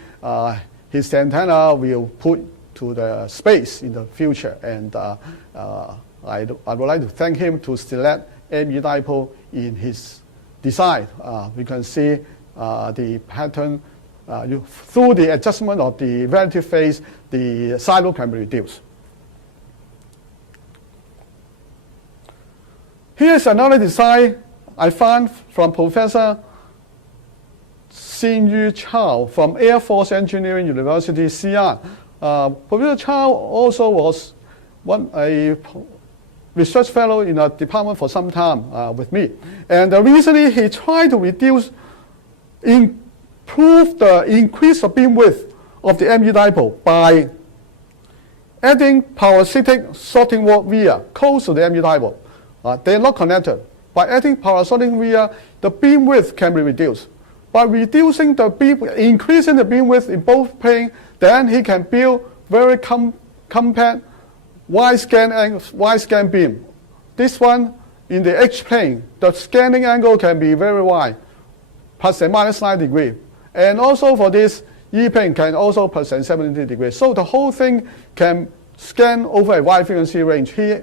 his antenna will put to the space in the future. And I would like to thank him to select MU dipole in his design. We can see the pattern through the adjustment of the relative phase, the silo can be reduced. Here's another design I found from Professor Xin-Yu Chao from Air Force Engineering University, Xi'an. Professor Chao also was a research fellow in a department for some time with me. And recently he tried to improve the increase of beam width of the MU dipole by adding parasitic sorting wall via close to the MU dipole. They are not connected. By adding parasitic via, the beam width can be reduced. By reducing the beam, increasing the beam width in both planes, then he can build very compact wide scan beam. This one in the H plane, the scanning angle can be very wide, plus and minus 90 degrees. And also for this E plane can also plus and 70 degrees. So the whole thing can scan over a wide frequency range. He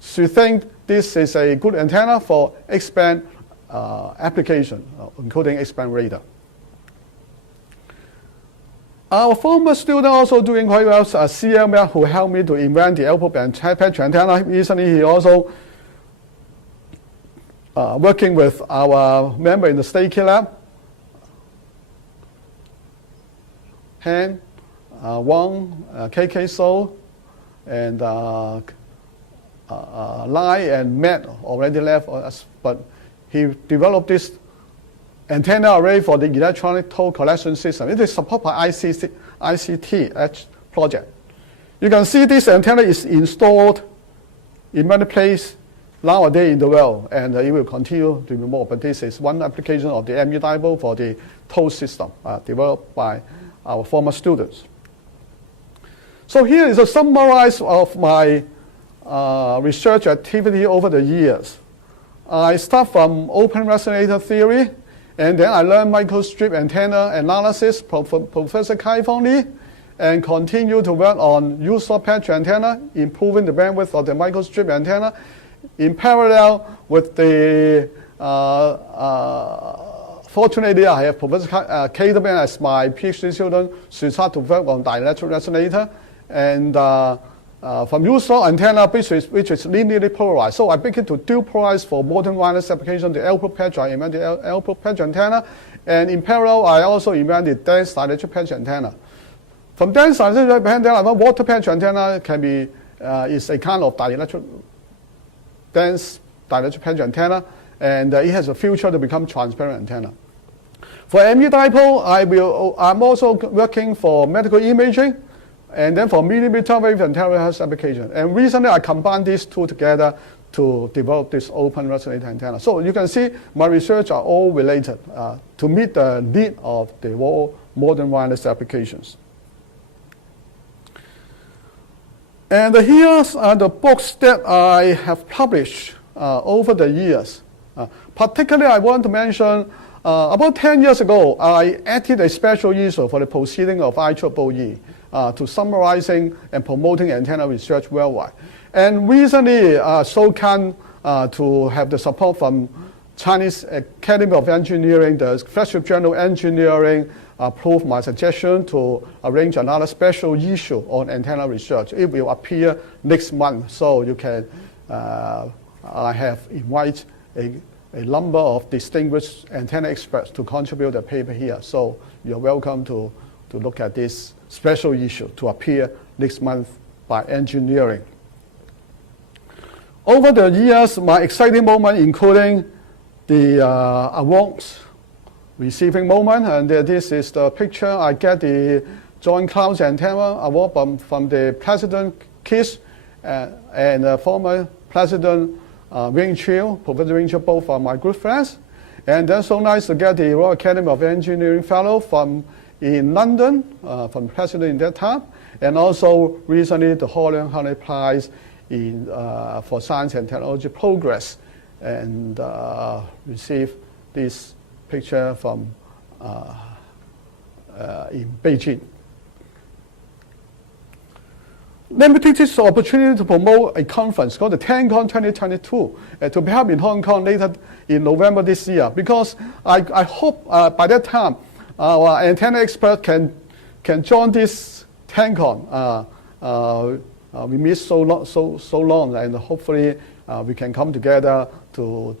should think this is a good antenna for X-band application, including X-band radar. Our former student also doing quite well, CML, who helped me to invent the output band patch antenna. Recently, he also working with our member in the State Lab, Han, Wang, KK So, and Lai and Matt already left us, but he developed this antenna array for the electronic toll collection system. It is supported by ICT project. You can see this antenna is installed in many places nowadays in the world, and it will continue to be more. But this is one application of the MU dipole for the toll system developed by our former students. So here is a summary of my research activity over the years. I start from open resonator theory, and then I learned microstrip antenna analysis from Professor Kai-Fong Lee, and continue to work on use-of patch antenna, improving the bandwidth of the microstrip antenna. In parallel with the, fortunately I have Professor Katerman as my PhD student, to start to work on dielectric resonator, and from use-of antenna, which is linearly polarized. So I begin to dual polarize for modern wireless application, the output patch. I invented the output patch antenna, and in parallel, I also invented dense dielectric patch antenna. From dense dielectric patch antenna, water patch antenna can be is a kind of dense dielectric patch antenna, and it has a future to become transparent antenna. For MU dipole, I'm also working for medical imaging, and then for millimeter wave and terahertz application. And recently I combined these two together to develop this open resonator antenna. So you can see my research are all related to meet the need of the modern wireless applications. And here are the books that I have published over the years. Particularly I want to mention about 10 years ago, I added a special issue for the proceeding of IEEE. to summarizing and promoting antenna research worldwide. And recently, so kind to have the support from Chinese Academy of Engineering, the flagship journal Engineering, approved my suggestion to arrange another special issue on antenna research. It will appear next month, so you can, I have invited a number of distinguished antenna experts to contribute the paper here. So you're welcome to look at this special issue to appear next month by Engineering. Over the years, my exciting moment including the awards receiving moment, and this is the picture. I get the Joint Clouds Antenna Award from the President Kiss and former President Wing Chiu, Professor Wing Chiu, both are my good friends. And then so nice to get the Royal Academy of Engineering Fellow in London, from the President in that time. And also recently the Holland Honey Prize for Science and Technology Progress, and received this picture from in Beijing. Let me take this opportunity to promote a conference called the TenCon 2022 to be held in Hong Kong later in November this year, because I hope by that time our antenna expert can join this TenCon. We missed so long, and hopefully we can come together to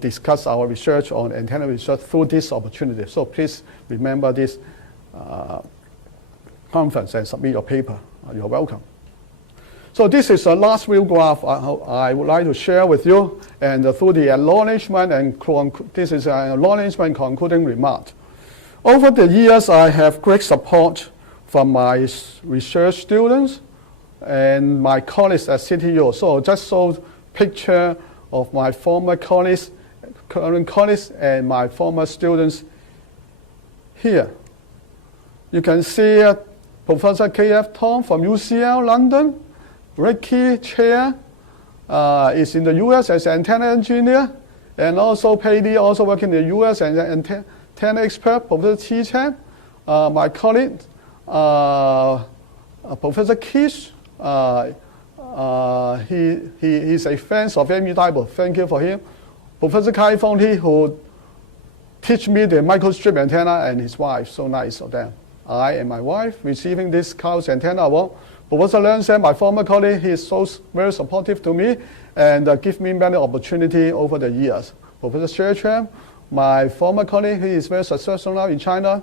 discuss our research on antenna research through this opportunity. So please remember this conference and submit your paper. You're welcome. So this is the last real graph I would like to share with you, and through the acknowledgement and this is an acknowledgement concluding remark. Over the years, I have great support from my research students and my colleagues at CityU. So just show picture of my former colleagues, current colleagues, and my former students here. You can see Professor K.F. Tong from UCL London. Ricky Chair is in the U.S. as an antenna engineer, and also Pei also working in the U.S. as an antenna expert. Professor Chi Chen, my colleague, Professor Kish, he's a fan of ME Dipole. Thank you for him. Professor Kai Fong He, who teach me the microstrip antenna, and his wife. So nice of them. I and my wife receiving this Clouds Antenna Award. Professor Leung Sen, my former colleague, he is so very supportive to me and give me many opportunities over the years. Professor Xie Chuan, my former colleague, he is very successful now in China.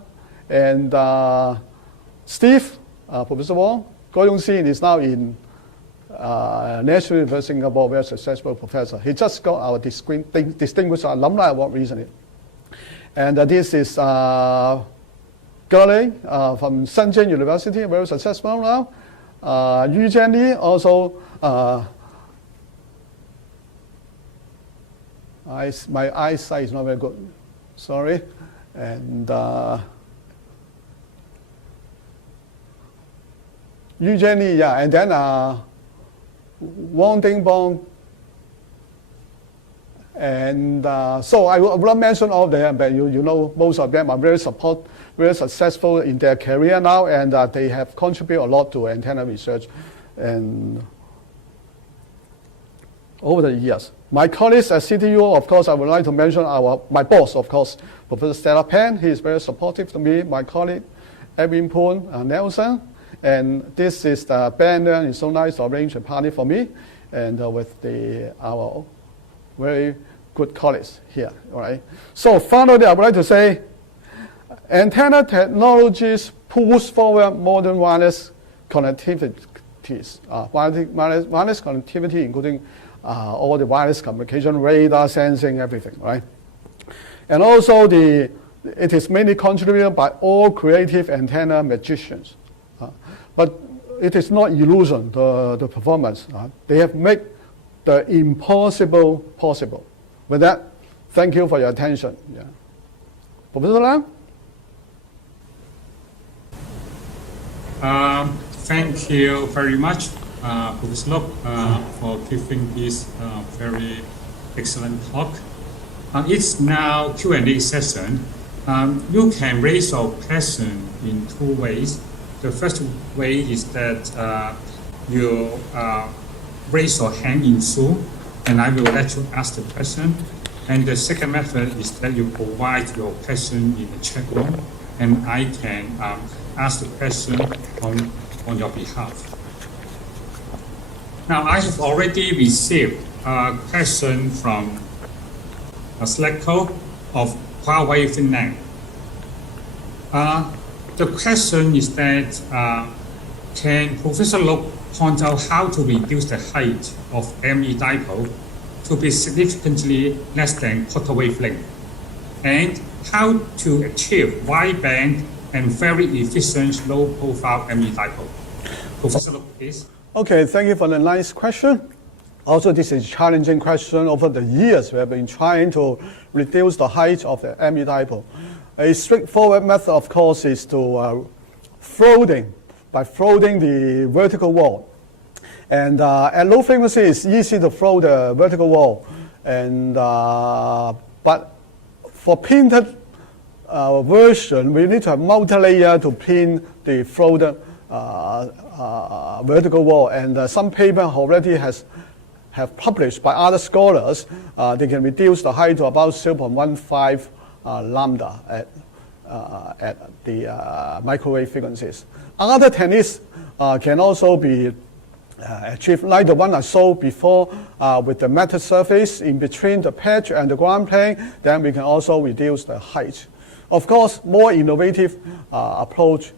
And Steve, Professor Wong, Goh Yong-sin is now in National University of Singapore, very successful professor. He just got our Distinguished Alumni Award recently. And this is Gerling from Shenzhen University, very successful now. Yu Jianli also, my eyesight is not very good, sorry. And Yu Jianli, yeah, and then Wang Dingbong. And so I will not mention all of them, but you know most of them are very successful in their career now, and they have contributed a lot to antenna research and over the years. My colleagues at CityU, of course, I would like to mention my boss, of course, Professor Stella Pan. He is very supportive to me. My colleague, Edwin Poon Nelson. And this is the banner. It's so nice to arrange a party for me, and with our very good colleagues here, all right? So finally, I would like to say, antenna technologies push forward modern wireless connectivities, wireless connectivity, including all the wireless communication, radar, sensing, everything, right? And also, it is mainly contributed by all creative antenna magicians. But it is not illusion, the performance. They have made the impossible possible. With that, thank you for your attention. Yeah. Professor Lam? Thank you very much, Professor Lok, for giving this very excellent talk. It's now Q&A session. You can raise your question in two ways. The first way is that you raise your hand in Zoom, and I will let you ask the question. And the second method is that you provide your question in the chat room, and I can ask the question on your behalf. Now, I have already received a question from a Slacker of Huawei, Finland. The question is that can Professor Look point out how to reduce the height of ME dipole to be significantly less than quarter wavelength, and how to achieve wideband and very efficient low-profile ME dipole? Professor Look, please. Okay, thank you for the nice question. Also, this is a challenging question. Over the years, we have been trying to reduce the height of the ME dipole. A straightforward method, of course, is to by floating the vertical wall. And at low frequency, it's easy to float the vertical wall. And but for painted version, we need to have multi-layer to paint the floated vertical wall. And some paper already have published by other scholars. They can reduce the height to about 0.15 lambda at the microwave frequencies. Other techniques can also be achieved, like the one I showed before with the metal surface in between the patch and the ground plane. Then we can also reduce the height. Of course, more innovative approach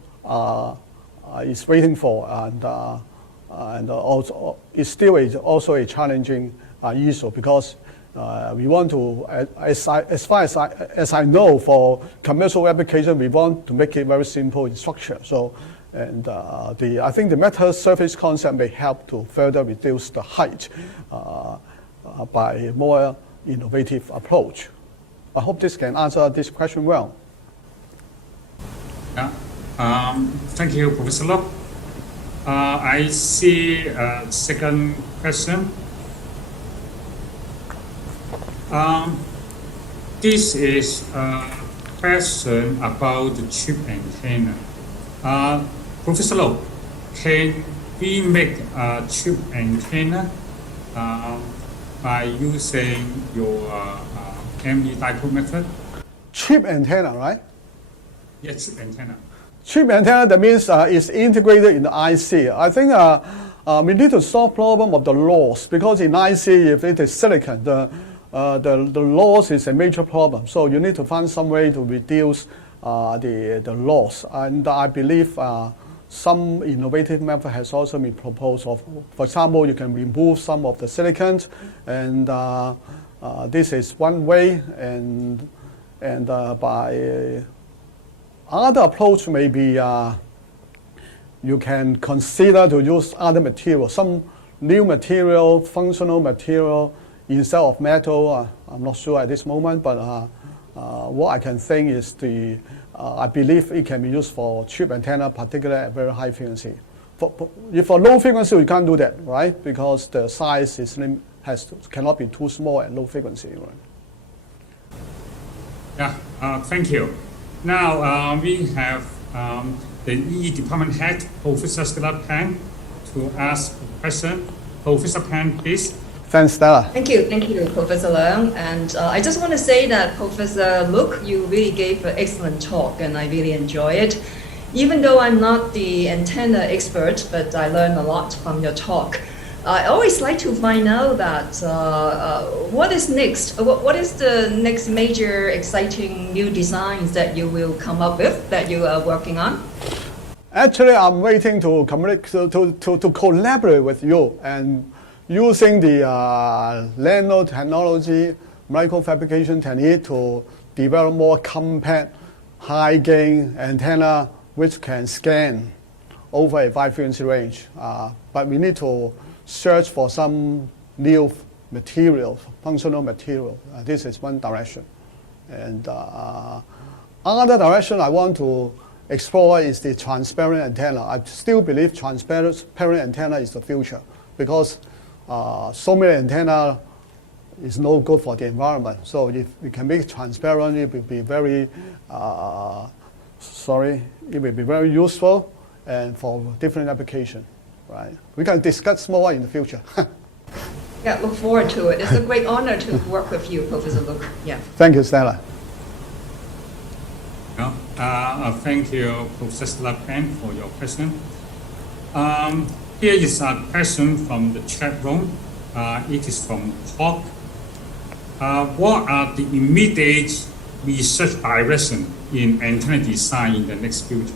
is waiting for, and also it's still also a challenging issue, because we want to, as far as I know, for commercial application, we want to make it very simple in structure. So, and I think the metal surface concept may help to further reduce the height by a more innovative approach. I hope this can answer this question well. Yeah. Thank you, Professor Look. I see a second question. This is a question about the chip antenna. Professor Look, can we make a chip antenna by using your ME dipole method? Chip antenna, right? Yes, chip antenna. Chip antenna, that means it's integrated in the IC. I think we need to solve problem of the loss, because in IC, if it is silicon, the loss is a major problem. So you need to find some way to reduce the loss. And I believe some innovative method has also been proposed. For example, you can remove some of the silicon, and this is one way. And by other approach, maybe you can consider to use other materials, some new material, functional material instead of metal. I'm not sure at this moment, but what I can think is I believe it can be used for chip antenna, particularly at very high frequency. For low frequency, we can't do that, right? Because the size cannot be too small at low frequency. Right? Yeah, thank you. Now we have the EE Department Head, Professor Stella Pan, to ask a question. Professor Pan, please. Thanks, Stella. Thank you, Professor Leung. And I just want to say that Professor Look, you really gave an excellent talk, and I really enjoy it. Even though I'm not the antenna expert, but I learned a lot from your talk. I always like to find out that what is next? What is the next major exciting new designs that you will come up with, that you are working on? Actually, I'm waiting to collaborate with you, and using the nanotechnology, microfabrication technique to develop more compact, high-gain antenna which can scan over a wide frequency range. But we need to search for some new material, functional material. This is one direction. And another direction I want to explore is the transparent antenna. I still believe transparent antenna is the future, because so many antenna is no good for the environment. So if we can make it transparent, it will be very, it will be very useful. and for different application, right? We can discuss more in the future. Yeah, look forward to it. It's a great honor to work with you, Professor Luke. Yeah. Thank you, Stella. Thank you, Professor Lapan, for your question. Here is a question from the chat room. It is from Prof. What are the immediate research direction in antenna design in the next future?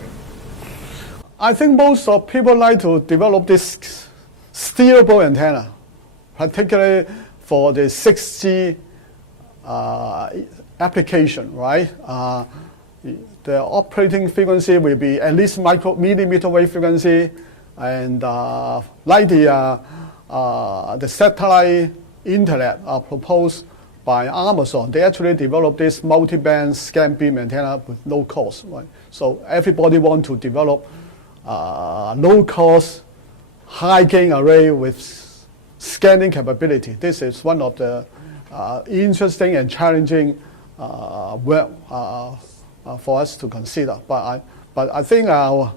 I think most of people like to develop this steerable antenna, particularly for the 6G application, right? The operating frequency will be at least millimeter wave frequency, and like the satellite internet proposed by Amazon, they actually developed this multi-band scan beam antenna with low cost, right? So everybody want to develop low cost, high gain array with scanning capability. This is one of the interesting and challenging work for us to consider. But I think I'm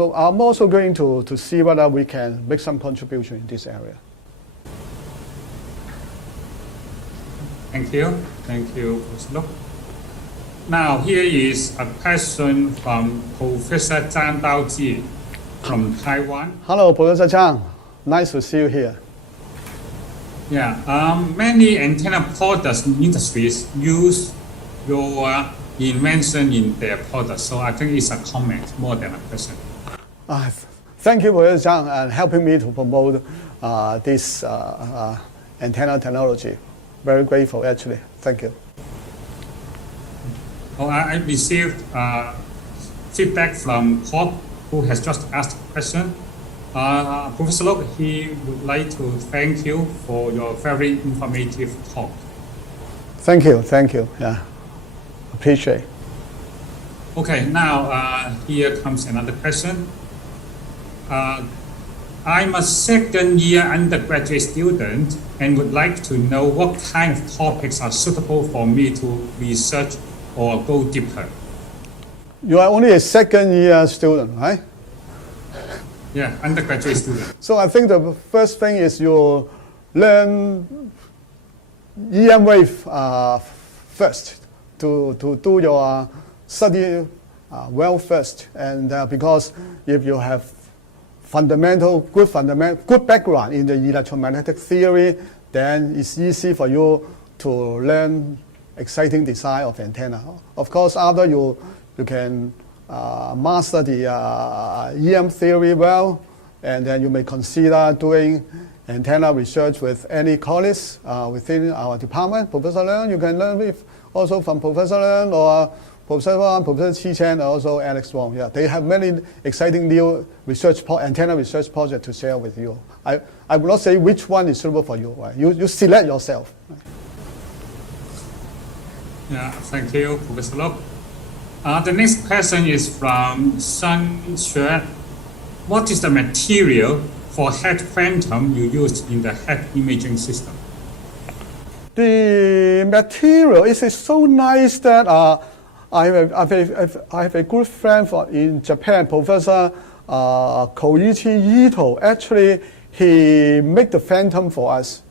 also going to see whether we can make some contribution in this area. Thank you. Thank you, Professor Luke. Now, here is a question from Professor Zhang Daoji from Taiwan. Hello, Professor Zhang. Nice to see you here. Yeah, many antenna products industries use your invention in their products. So I think it's a comment more than a question. Thank you, Professor Zhang, and helping me to promote this antenna technology. Very grateful, actually. Thank you. Oh, I received feedback from Prof, who has just asked a question. Professor Luke, he would like to thank you for your very informative talk. Thank you. Yeah, appreciate. Okay, now here comes another question. I'm a second-year undergraduate student and would like to know what kind of topics are suitable for me to research or go deeper. You are only a second-year student, right? Yeah, undergraduate student. So I think the first thing is you learn EM wave first to do your study well first, and because if you have good background in the electromagnetic theory, then it's easy for you to learn exciting design of antenna. Of course, after you can master the EM theory well, and then you may consider doing antenna research with any college within our department. Professor Leung, you can learn also from Professor Leung or Professor Wang, Professor Chi Chen, and also Alex Wong. Yeah, they have many exciting new antenna research projects to share with you. I will not say which one is suitable for you. Right? You select yourself. Yeah, thank you, Professor Luke. The next question is from Sun Xue. What is the material for head phantom you used in the head imaging system? The material is so nice that I have a good friend in Japan, Professor Koichi Ito. Actually, he made the phantom for us.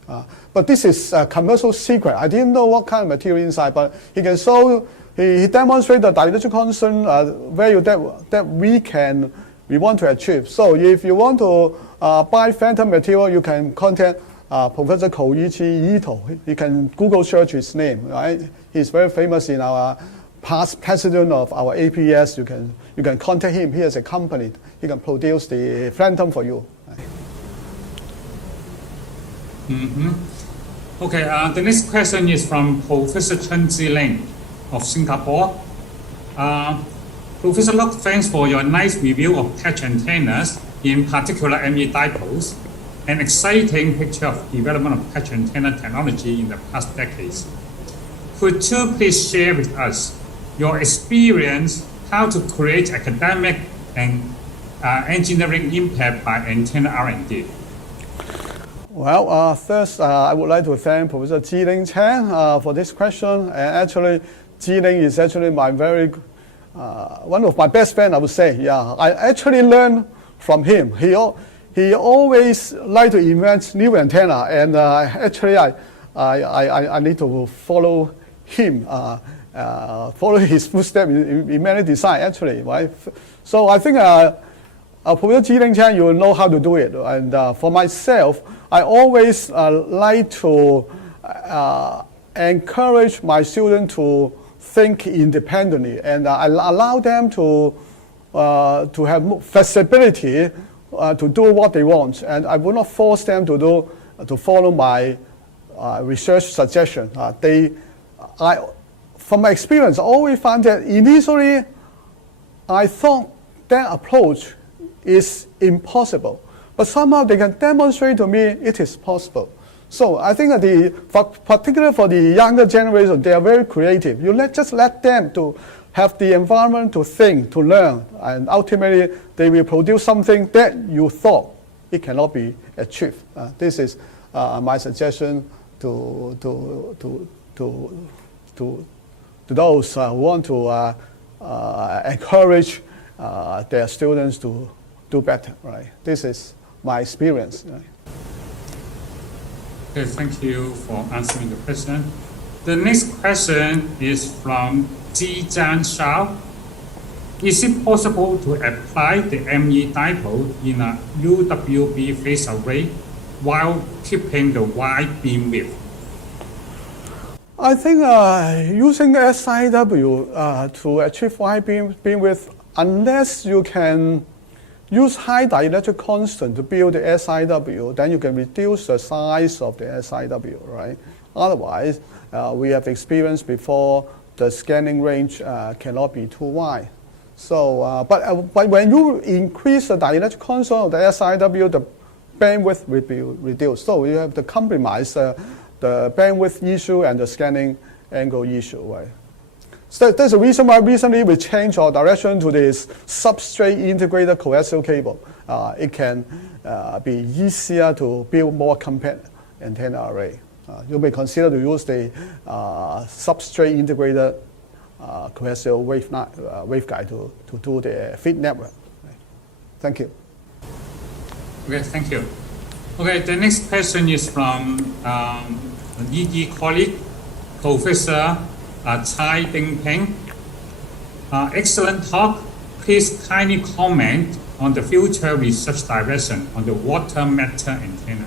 But this is a commercial secret. I didn't know what kind of material inside, but he can show. He demonstrated the dielectric constant value that we want to achieve. So if you want to buy phantom material, you can contact Professor Koichi Ito. You can Google search his name. Right? He's very famous in our past president of our APS. You can contact him. He has a company. He can produce the phantom for you. Mm-hmm. Okay. The next question is from Professor Chen Zileng of Singapore. Professor Luke, thanks for your nice review of patch antennas, in particular ME dipoles, an exciting picture of development of patch antenna technology in the past decades. Could you please share with us your experience how to create academic and engineering impact by antenna R&D? Well, first I would like to thank Professor Zileng Chen for this question. And actually, Zileng is actually my very one of my best friends, I would say. Yeah, I actually learned from him. He always like to invent new antenna, and actually I need to follow him, follow his footsteps in many design actually, right? So I think Professor Ji Chan, you know how to do it. And for myself, I always like to encourage my students to think independently, and I allow them to have flexibility to do what they want, and I will not force them to follow my research suggestion. From my experience, I always found that initially I thought that approach is impossible, but somehow they can demonstrate to me it is possible. So I think that particularly for the younger generation, they are very creative. You just let them to have the environment to think, to learn, and ultimately they will produce something that you thought it cannot be achieved. This is my suggestion to those who want to encourage their students to do better. Right? This is my experience. Right? Okay, thank you for answering the question. The next question is from Ji Zhan Shao. Is it possible to apply the ME dipole in a UWB phase array while keeping the wide beam width? I think using SIW to achieve wide beam width, unless you can use high dielectric constant to build the SIW, then you can reduce the size of the SIW, right? Otherwise, we have experienced before the scanning range cannot be too wide. So, but when you increase the dielectric constant of the SIW, the bandwidth will be reduced. So you have to compromise the bandwidth issue and the scanning angle issue, right? So that's the reason why recently we changed our direction to this substrate integrated coaxial cable. It can be easier to build more compact antenna array. You may consider to use the substrate integrated coaxial waveguide to do the feed network. Right. Thank you. Okay, thank you. Okay, the next question is from an ED colleague, Professor Chai Ding Peng. Excellent talk. Please kindly comment on the future research direction on the water matter antenna.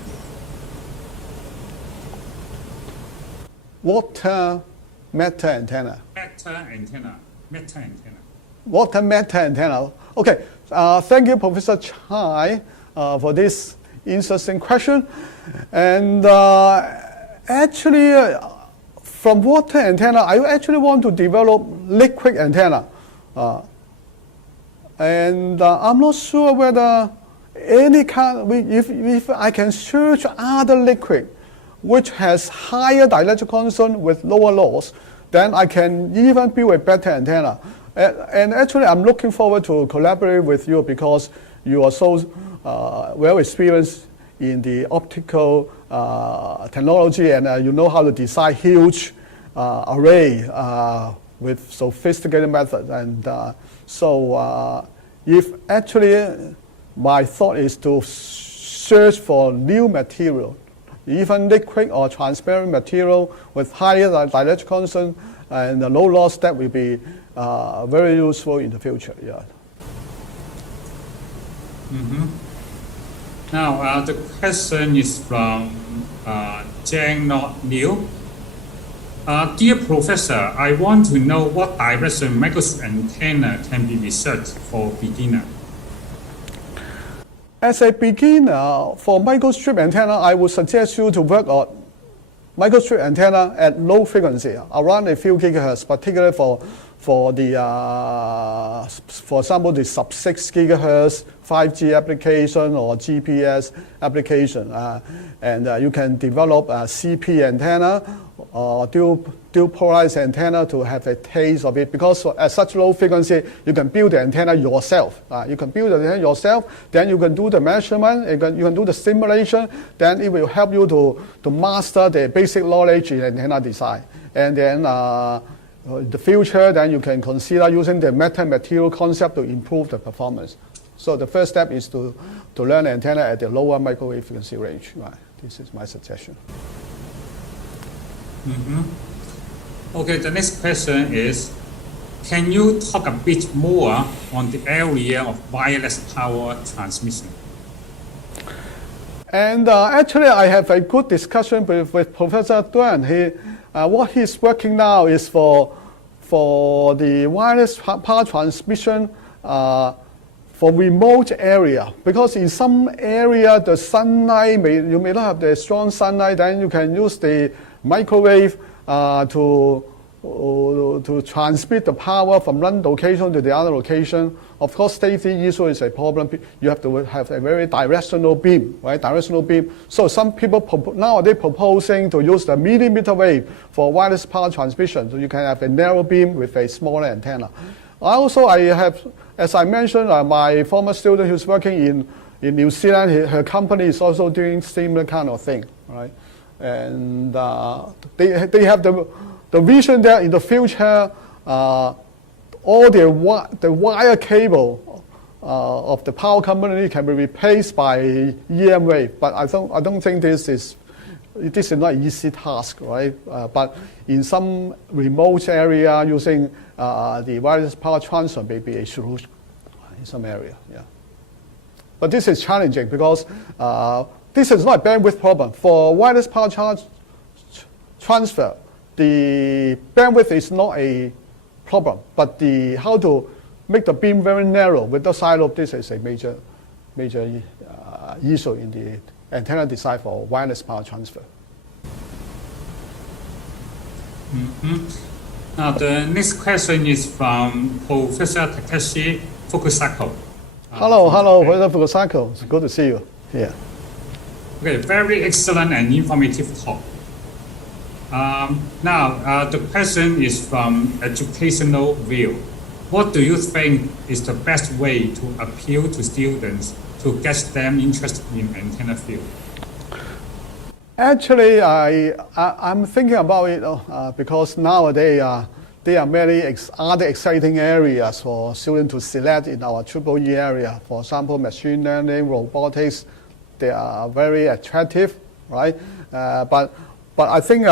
Water matter antenna. Matter antenna. Water matter antenna. Okay, thank you, Professor Chai, for this interesting question. And actually, from water antenna, I actually want to develop liquid antenna. And I'm not sure whether any kind, if I can search other liquid which has higher dielectric constant with lower loss, then I can even build a better antenna. And actually, I'm looking forward to collaborate with you because you are so well experienced in the optical technology, and you know how to design huge array with sophisticated methods. And so if actually my thought is to search for new material, even liquid or transparent material with higher dielectric constant and low loss, that will be very useful in the future. Yeah. Mm-hmm. Now, the question is from Jiang Not Liu. Dear Professor, I want to know what direction microstrip antenna can be researched for beginner. As a beginner, for microstrip antenna, I would suggest you to work on microstrip antenna at low frequency, around a few gigahertz, particularly for example, the sub-6 gigahertz 5G application or GPS application. And you can develop a CP antenna or dual polarized antenna to have a taste of it, because at such low frequency, you can build the antenna yourself. You can build the antenna yourself, then you can do the measurement, you can do the simulation, then it will help you to master the basic knowledge in antenna design. And then in the future, then you can consider using the metamaterial concept to improve the performance. So the first step is to learn antenna at the lower microwave frequency range. Right. This is my suggestion. Okay, the next question is, can you talk a bit more on the area of wireless power transmission? And actually, I have a good discussion with Professor Duan. What he's working now is for the wireless power transmission for remote area. Because in some area, the sunlight, you may not have the strong sunlight, then you can use the microwave to transmit the power from one location to the other location. Of course, safety issue is a problem. You have to have a very directional beam, right? Directional beam. So some people nowadays proposing to use the millimeter wave for wireless power transmission. So you can have a narrow beam with a smaller antenna. I have, as I mentioned, my former student who's working in New Zealand, her company is also doing similar kind of thing, right? And they have the vision that in the future, all the wire cable of the power company can be replaced by EM wave. But I don't think this is not an easy task, right? But in some remote area, using the wireless power transfer may be a solution in some area. Yeah. But this is challenging because this is not a bandwidth problem. For wireless power transfer, the bandwidth is not a problem, but how to make the beam very narrow with the side lobe, this is a major issue in the antenna design for wireless power transfer. Now the next question is from Professor Takeshi Fukusako. Hello, Professor Fukusako. It's good to see you here. Okay, very excellent and informative talk. Now, the question is from educational view. What do you think is the best way to appeal to students to get them interested in antenna field? Actually, I'm thinking about it because nowadays there are many other exciting areas for students to select in our CityU area. For example, machine learning, robotics, they are very attractive, right? But I think,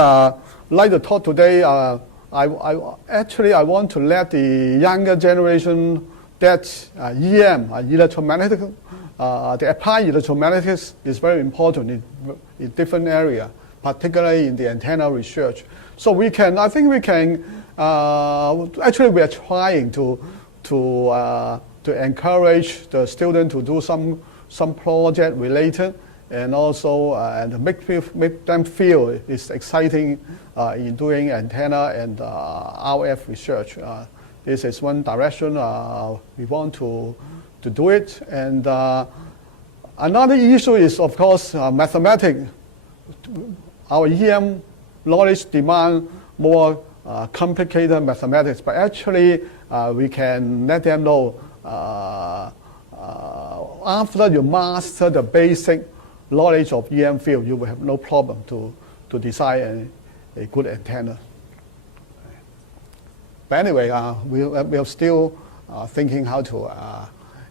like the talk today, I want to let the younger generation that EM, electromagnetic, the applied electromagnetics is very important in different areas, particularly in the antenna research. So actually we are trying to encourage the student to do some project related, and also and make them feel it's exciting in doing antenna and RF research. This is one direction we want to do it. And another issue is, of course, mathematics. Our EM knowledge demand more complicated mathematics, but actually we can let them know after you master the basic knowledge of EM field, you will have no problem to design a good antenna. But anyway, we are still thinking how to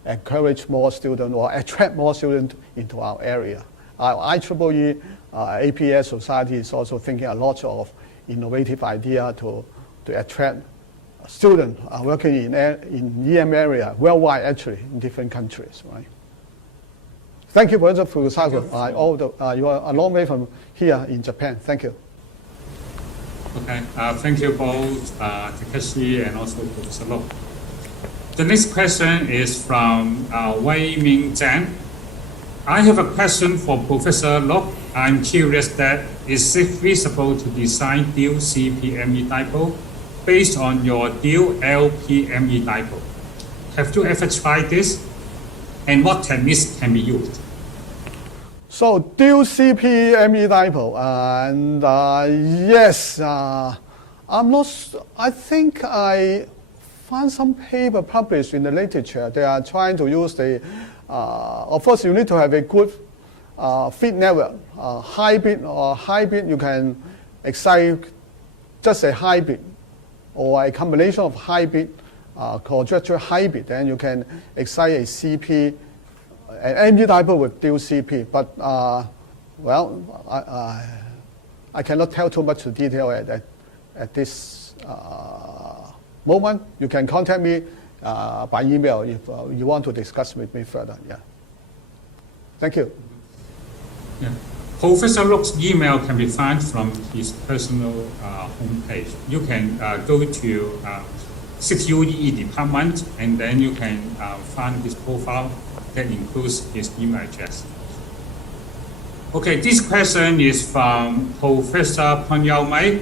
encourage more students or attract more students into our area. Our IEEE APS Society is also thinking a lot of innovative idea to attract students working in EM area worldwide, actually, in different countries, right? Thank you, Professor Fukusako. You are a long way from here in Japan. Thank you. Okay, thank you both, Takeshi and also Professor Lo. The next question is from Wei Ming Zhang. I have a question for Professor Lo. I'm curious that is it feasible to design dual CPME dipole based on your dual LPME dipole? Have you ever tried this? And what techniques can be used? So dual CPME dipole, and yes, I'm not. I think I found some paper published in the literature. They are trying to use the. Of course, you need to have a good feed network. Hybrid you can excite just a hybrid or a combination of hybrid, quadrature hybrid, then you can excite a CP, an MG dipole with dual CP. But I cannot tell too much detail at this moment. You can contact me by email if you want to discuss with me further. Yeah. Thank you. Yeah. Professor Luk's email can be found from his personal homepage. You can go to CityU department, and then you can find his profile that includes his email address. Okay, this question is from Professor Peng Yao Mei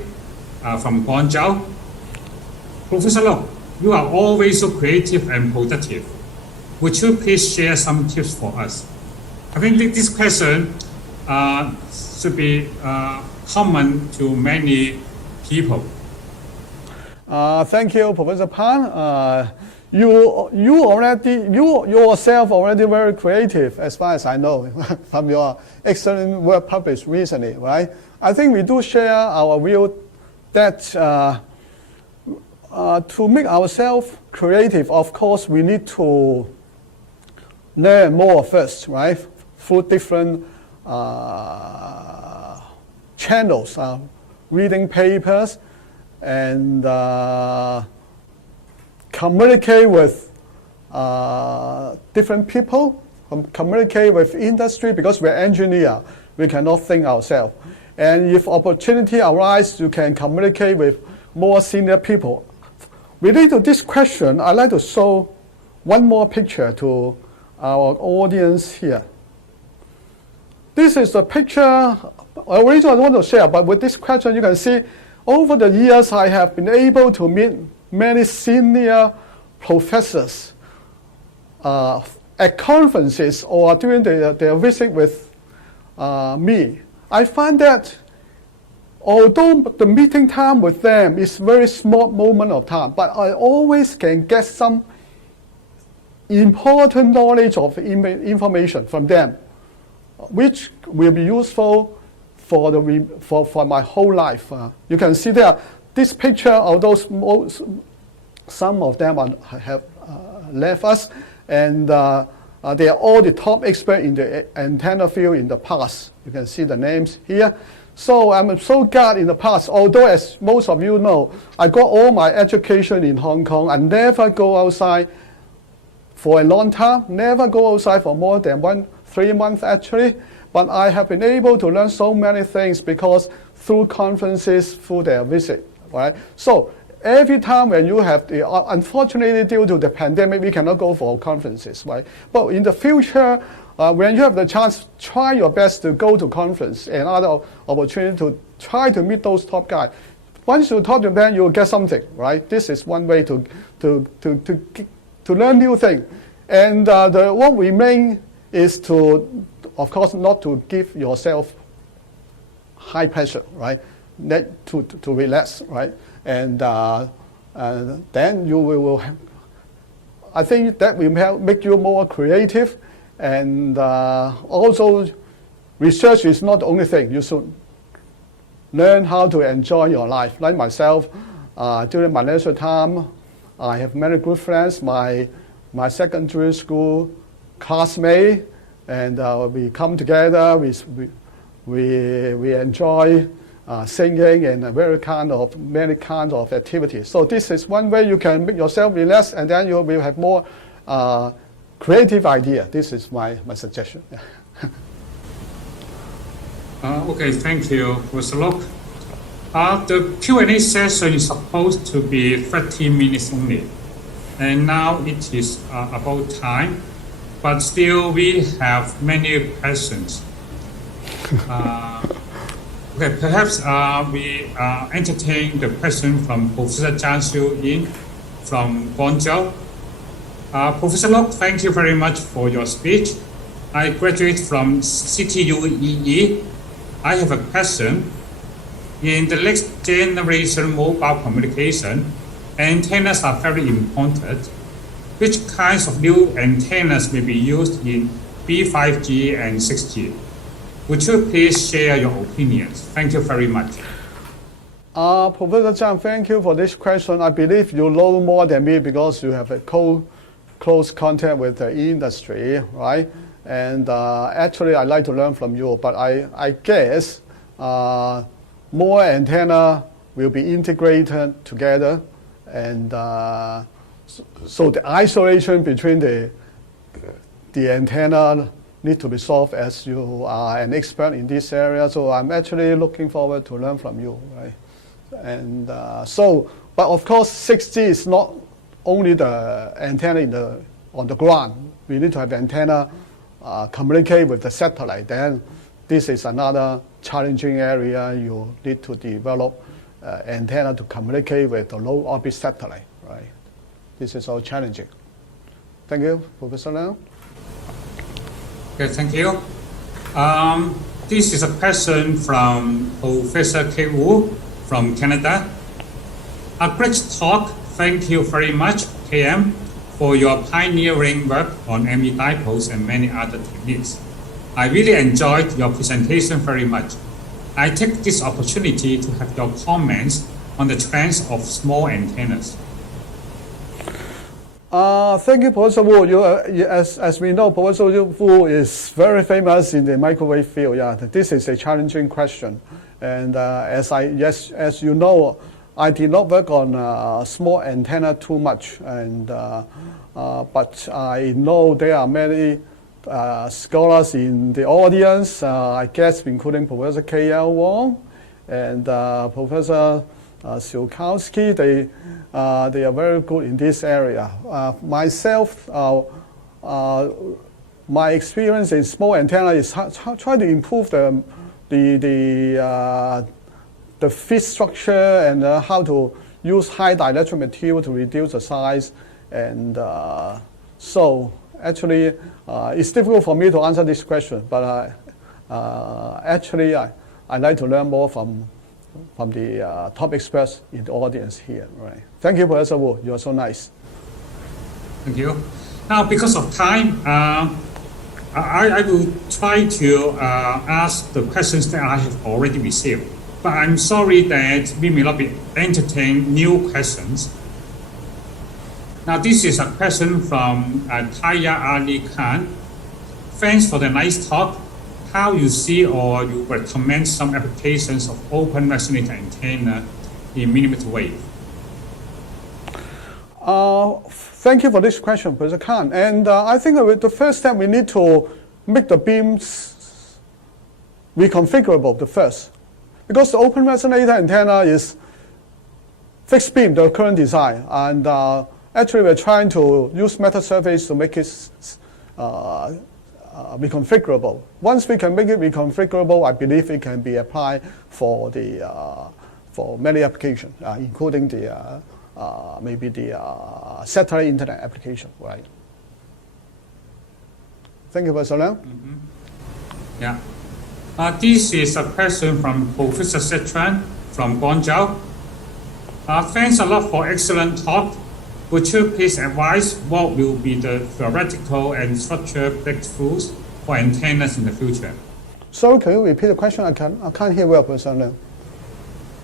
from Guangzhou. Professor Luk, you are always so creative and productive. Would you please share some tips for us? I think this question should be common to many people. Thank you, Professor Pan. You yourself already very creative, as far as I know, from your excellent work published recently, right? I think we do share our view that to make ourselves creative, of course, we need to learn more first, right? Through different channels, reading papers, and communicate with different people, communicate with industry, because we're engineers, we cannot think ourselves. And if opportunity arises, you can communicate with more senior people. Related to this question, I'd like to show one more picture to our audience here. This is a picture I originally want to share, but with this question you can see over the years I have been able to meet many senior professors at conferences or during their visit with me. I find that although the meeting time with them is very small moment of time, but I always can get some important knowledge of information from them, which will be useful for my whole life. You can see there, this picture, although some of them have left us, and they are all the top experts in the antenna field in the past. You can see the names here. So I'm so glad in the past, although as most of you know, I got all my education in Hong Kong. I never go outside for a long time, never go outside for more than 3 months actually. But I have been able to learn so many things because through conferences, through their visit, right? So every time when you have unfortunately due to the pandemic, we cannot go for conferences, right? But in the future, when you have the chance, try your best to go to conference and other opportunity to try to meet those top guys. Once you talk to them, you will get something, right? This is one way to learn new things. And what remains is to, of course, not to give yourself high pressure, right? To relax, right? And then you will I think that will make you more creative. And also, research is not the only thing. You should learn how to enjoy your life. Like myself, during my leisure time, I have many good friends, my secondary school classmates, and we come together, we enjoy singing and many kinds of activities. So this is one way you can make yourself relax, and then you will have more creative idea. This is my suggestion. Okay, thank you, Professor Luk. The Q&A session is supposed to be 30 minutes only, and now it is about time, but still we have many questions. Okay, perhaps we entertain the question from Professor Zhang Xiu-Yin from Guangzhou. Professor Luk, thank you very much for your speech. I graduate from CityU. I have a question. In the next generation mobile communication, antennas are very important. Which kinds of new antennas may be used in B5G and 6G? Would you please share your opinions? Thank you very much. Professor Zhang, thank you for this question. I believe you know more than me because you have a close contact with the industry, right? And actually, I'd like to learn from you, but I guess more antenna will be integrated together, and so the isolation between the antenna need to be solved, as you are an expert in this area. So I'm actually looking forward to learn from you, right? And but of course, 6G is not only the antenna on the ground. We need to have antenna communicate with the satellite. Then this is another challenging area. You need to develop antenna to communicate with the low orbit satellite, right? This is all challenging. Thank you, Professor Leung. Okay, thank you. This is a question from Professor K. Wu from Canada. A great talk. Thank you very much, KM, for your pioneering work on ME dipoles and many other techniques. I really enjoyed your presentation very much. I take this opportunity to have your comments on the trends of small antennas. Thank you, Professor Wu. As we know, Professor Wu is very famous in the microwave field. Yeah, this is a challenging question. And as you know, I did not work on small antenna too much. And but I know there are many scholars in the audience. I guess including Professor K.L. Wong and Professor Siukowski, they are very good in this area. Myself, my experience in small antenna is trying to improve the fit structure and how to use high dielectric material to reduce the size. And so actually, it's difficult for me to answer this question, but actually, I'd like to learn more from the top experts in the audience here. Right. Thank you, Professor Wu. You are so nice. Thank you. Now, because of time, I will try to ask the questions that I have already received. But I'm sorry that we may not be entertaining new questions. Now, this is a question from Taya Ali Khan. Thanks for the nice talk. How you see or you recommend some applications of open resonator antenna in millimeter wave? Thank you for this question, Professor Khan. And I think the first step, we need to make the beams reconfigurable the first. Because the open resonator antenna is fixed beam, the current design. And actually, we're trying to use metal surface to make it reconfigurable. Once we can make it reconfigurable, I believe it can be applied for many applications, including maybe the satellite internet application, right? Thank you, Professor Leung. Mm-hmm. Yeah. This is a question from Professor Setran from Guangzhou. Thanks a lot for excellent talk. Would you please advise what will be the theoretical and structural breakthroughs for antennas in the future? Sorry, can you repeat the question? I can't hear well, Professor Leung.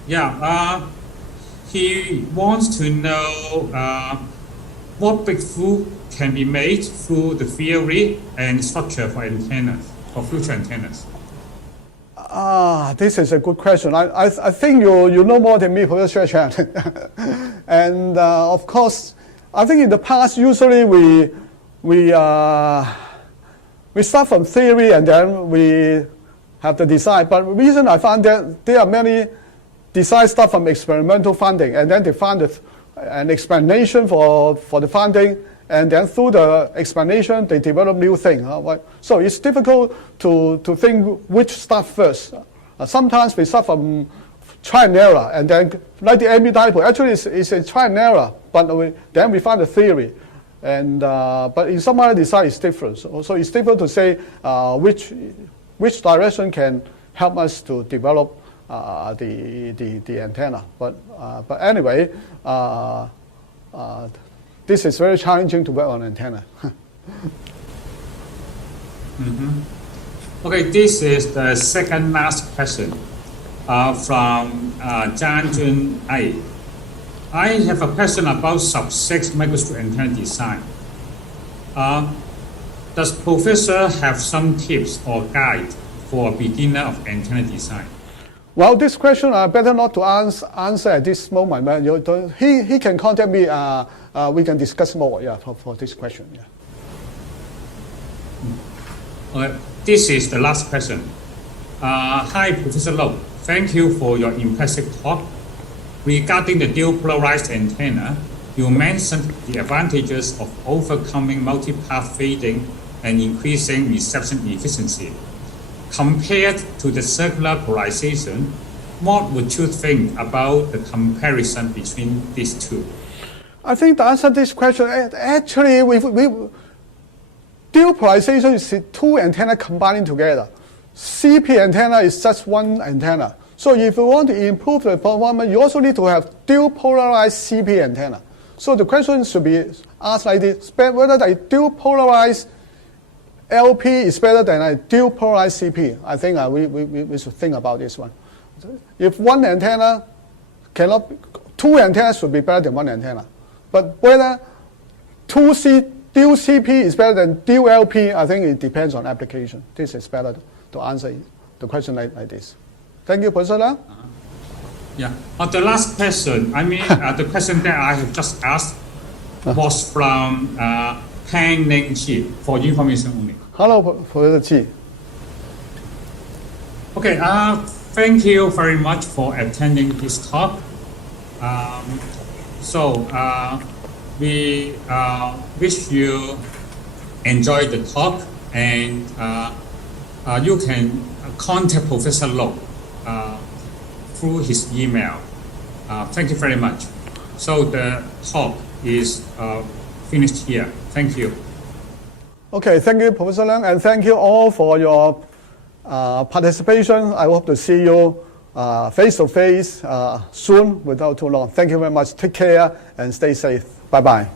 Yeah, he wants to know what breakthrough can be made through the theory and structure for antennas, for future antennas. This is a good question. I think you know more than me, Professor Chan. And of course, I think in the past, usually we start from theory and then we have the design. But the reason I found that there are many designs start from experimental funding, and then they find an explanation for the funding, and then through the explanation, they develop new things. So it's difficult to think which start first. Sometimes we start from try and error, and then like the ME dipole, actually it's a try and error, but then we find the theory. And but in some other design, it's different. So it's difficult to say which direction can help us to develop the antenna. But anyway, this is very challenging to work on antenna. Mm-hmm. Okay, this is the second last question. from Zhang Jun Ai. I have a question about sub-6 microscope antenna design. Does Professor have some tips or guide for a beginner of antenna design? Well, this question I better not to answer at this moment. But he can contact me. We can discuss more. Yeah, for this question. Yeah. This is the last question. Hi, Professor Low. Thank you for your impressive talk. Regarding the dual polarized antenna, you mentioned the advantages of overcoming multipath fading and increasing reception efficiency. Compared to the circular polarization, what would you think about the comparison between these two? I think to answer this question, actually, dual polarization is two antennas combining together. CP antenna is just one antenna. So if you want to improve the performance, you also need to have dual polarized CP antenna. So the question should be asked like this: whether a dual polarized LP is better than a dual polarized CP. I think we should think about this one. If one antenna cannot, two antennas should be better than one antenna. But whether dual CP is better than dual LP, I think it depends on application. This is better to answer the question like this. Thank you, Professor Leung. Yeah. The last question, the question that I have just asked was from Hang Ning Chi, for information only. Hello, Professor Chi. Okay, thank you very much for attending this talk. We wish you enjoy the talk, and you can contact Professor Low through his email. Thank you very much. So the talk is finished here. Thank you. Okay, thank you, Professor Leung, and thank you all for your participation. I hope to see you face-to-face soon, without too long. Thank you very much. Take care and stay safe. Bye-bye.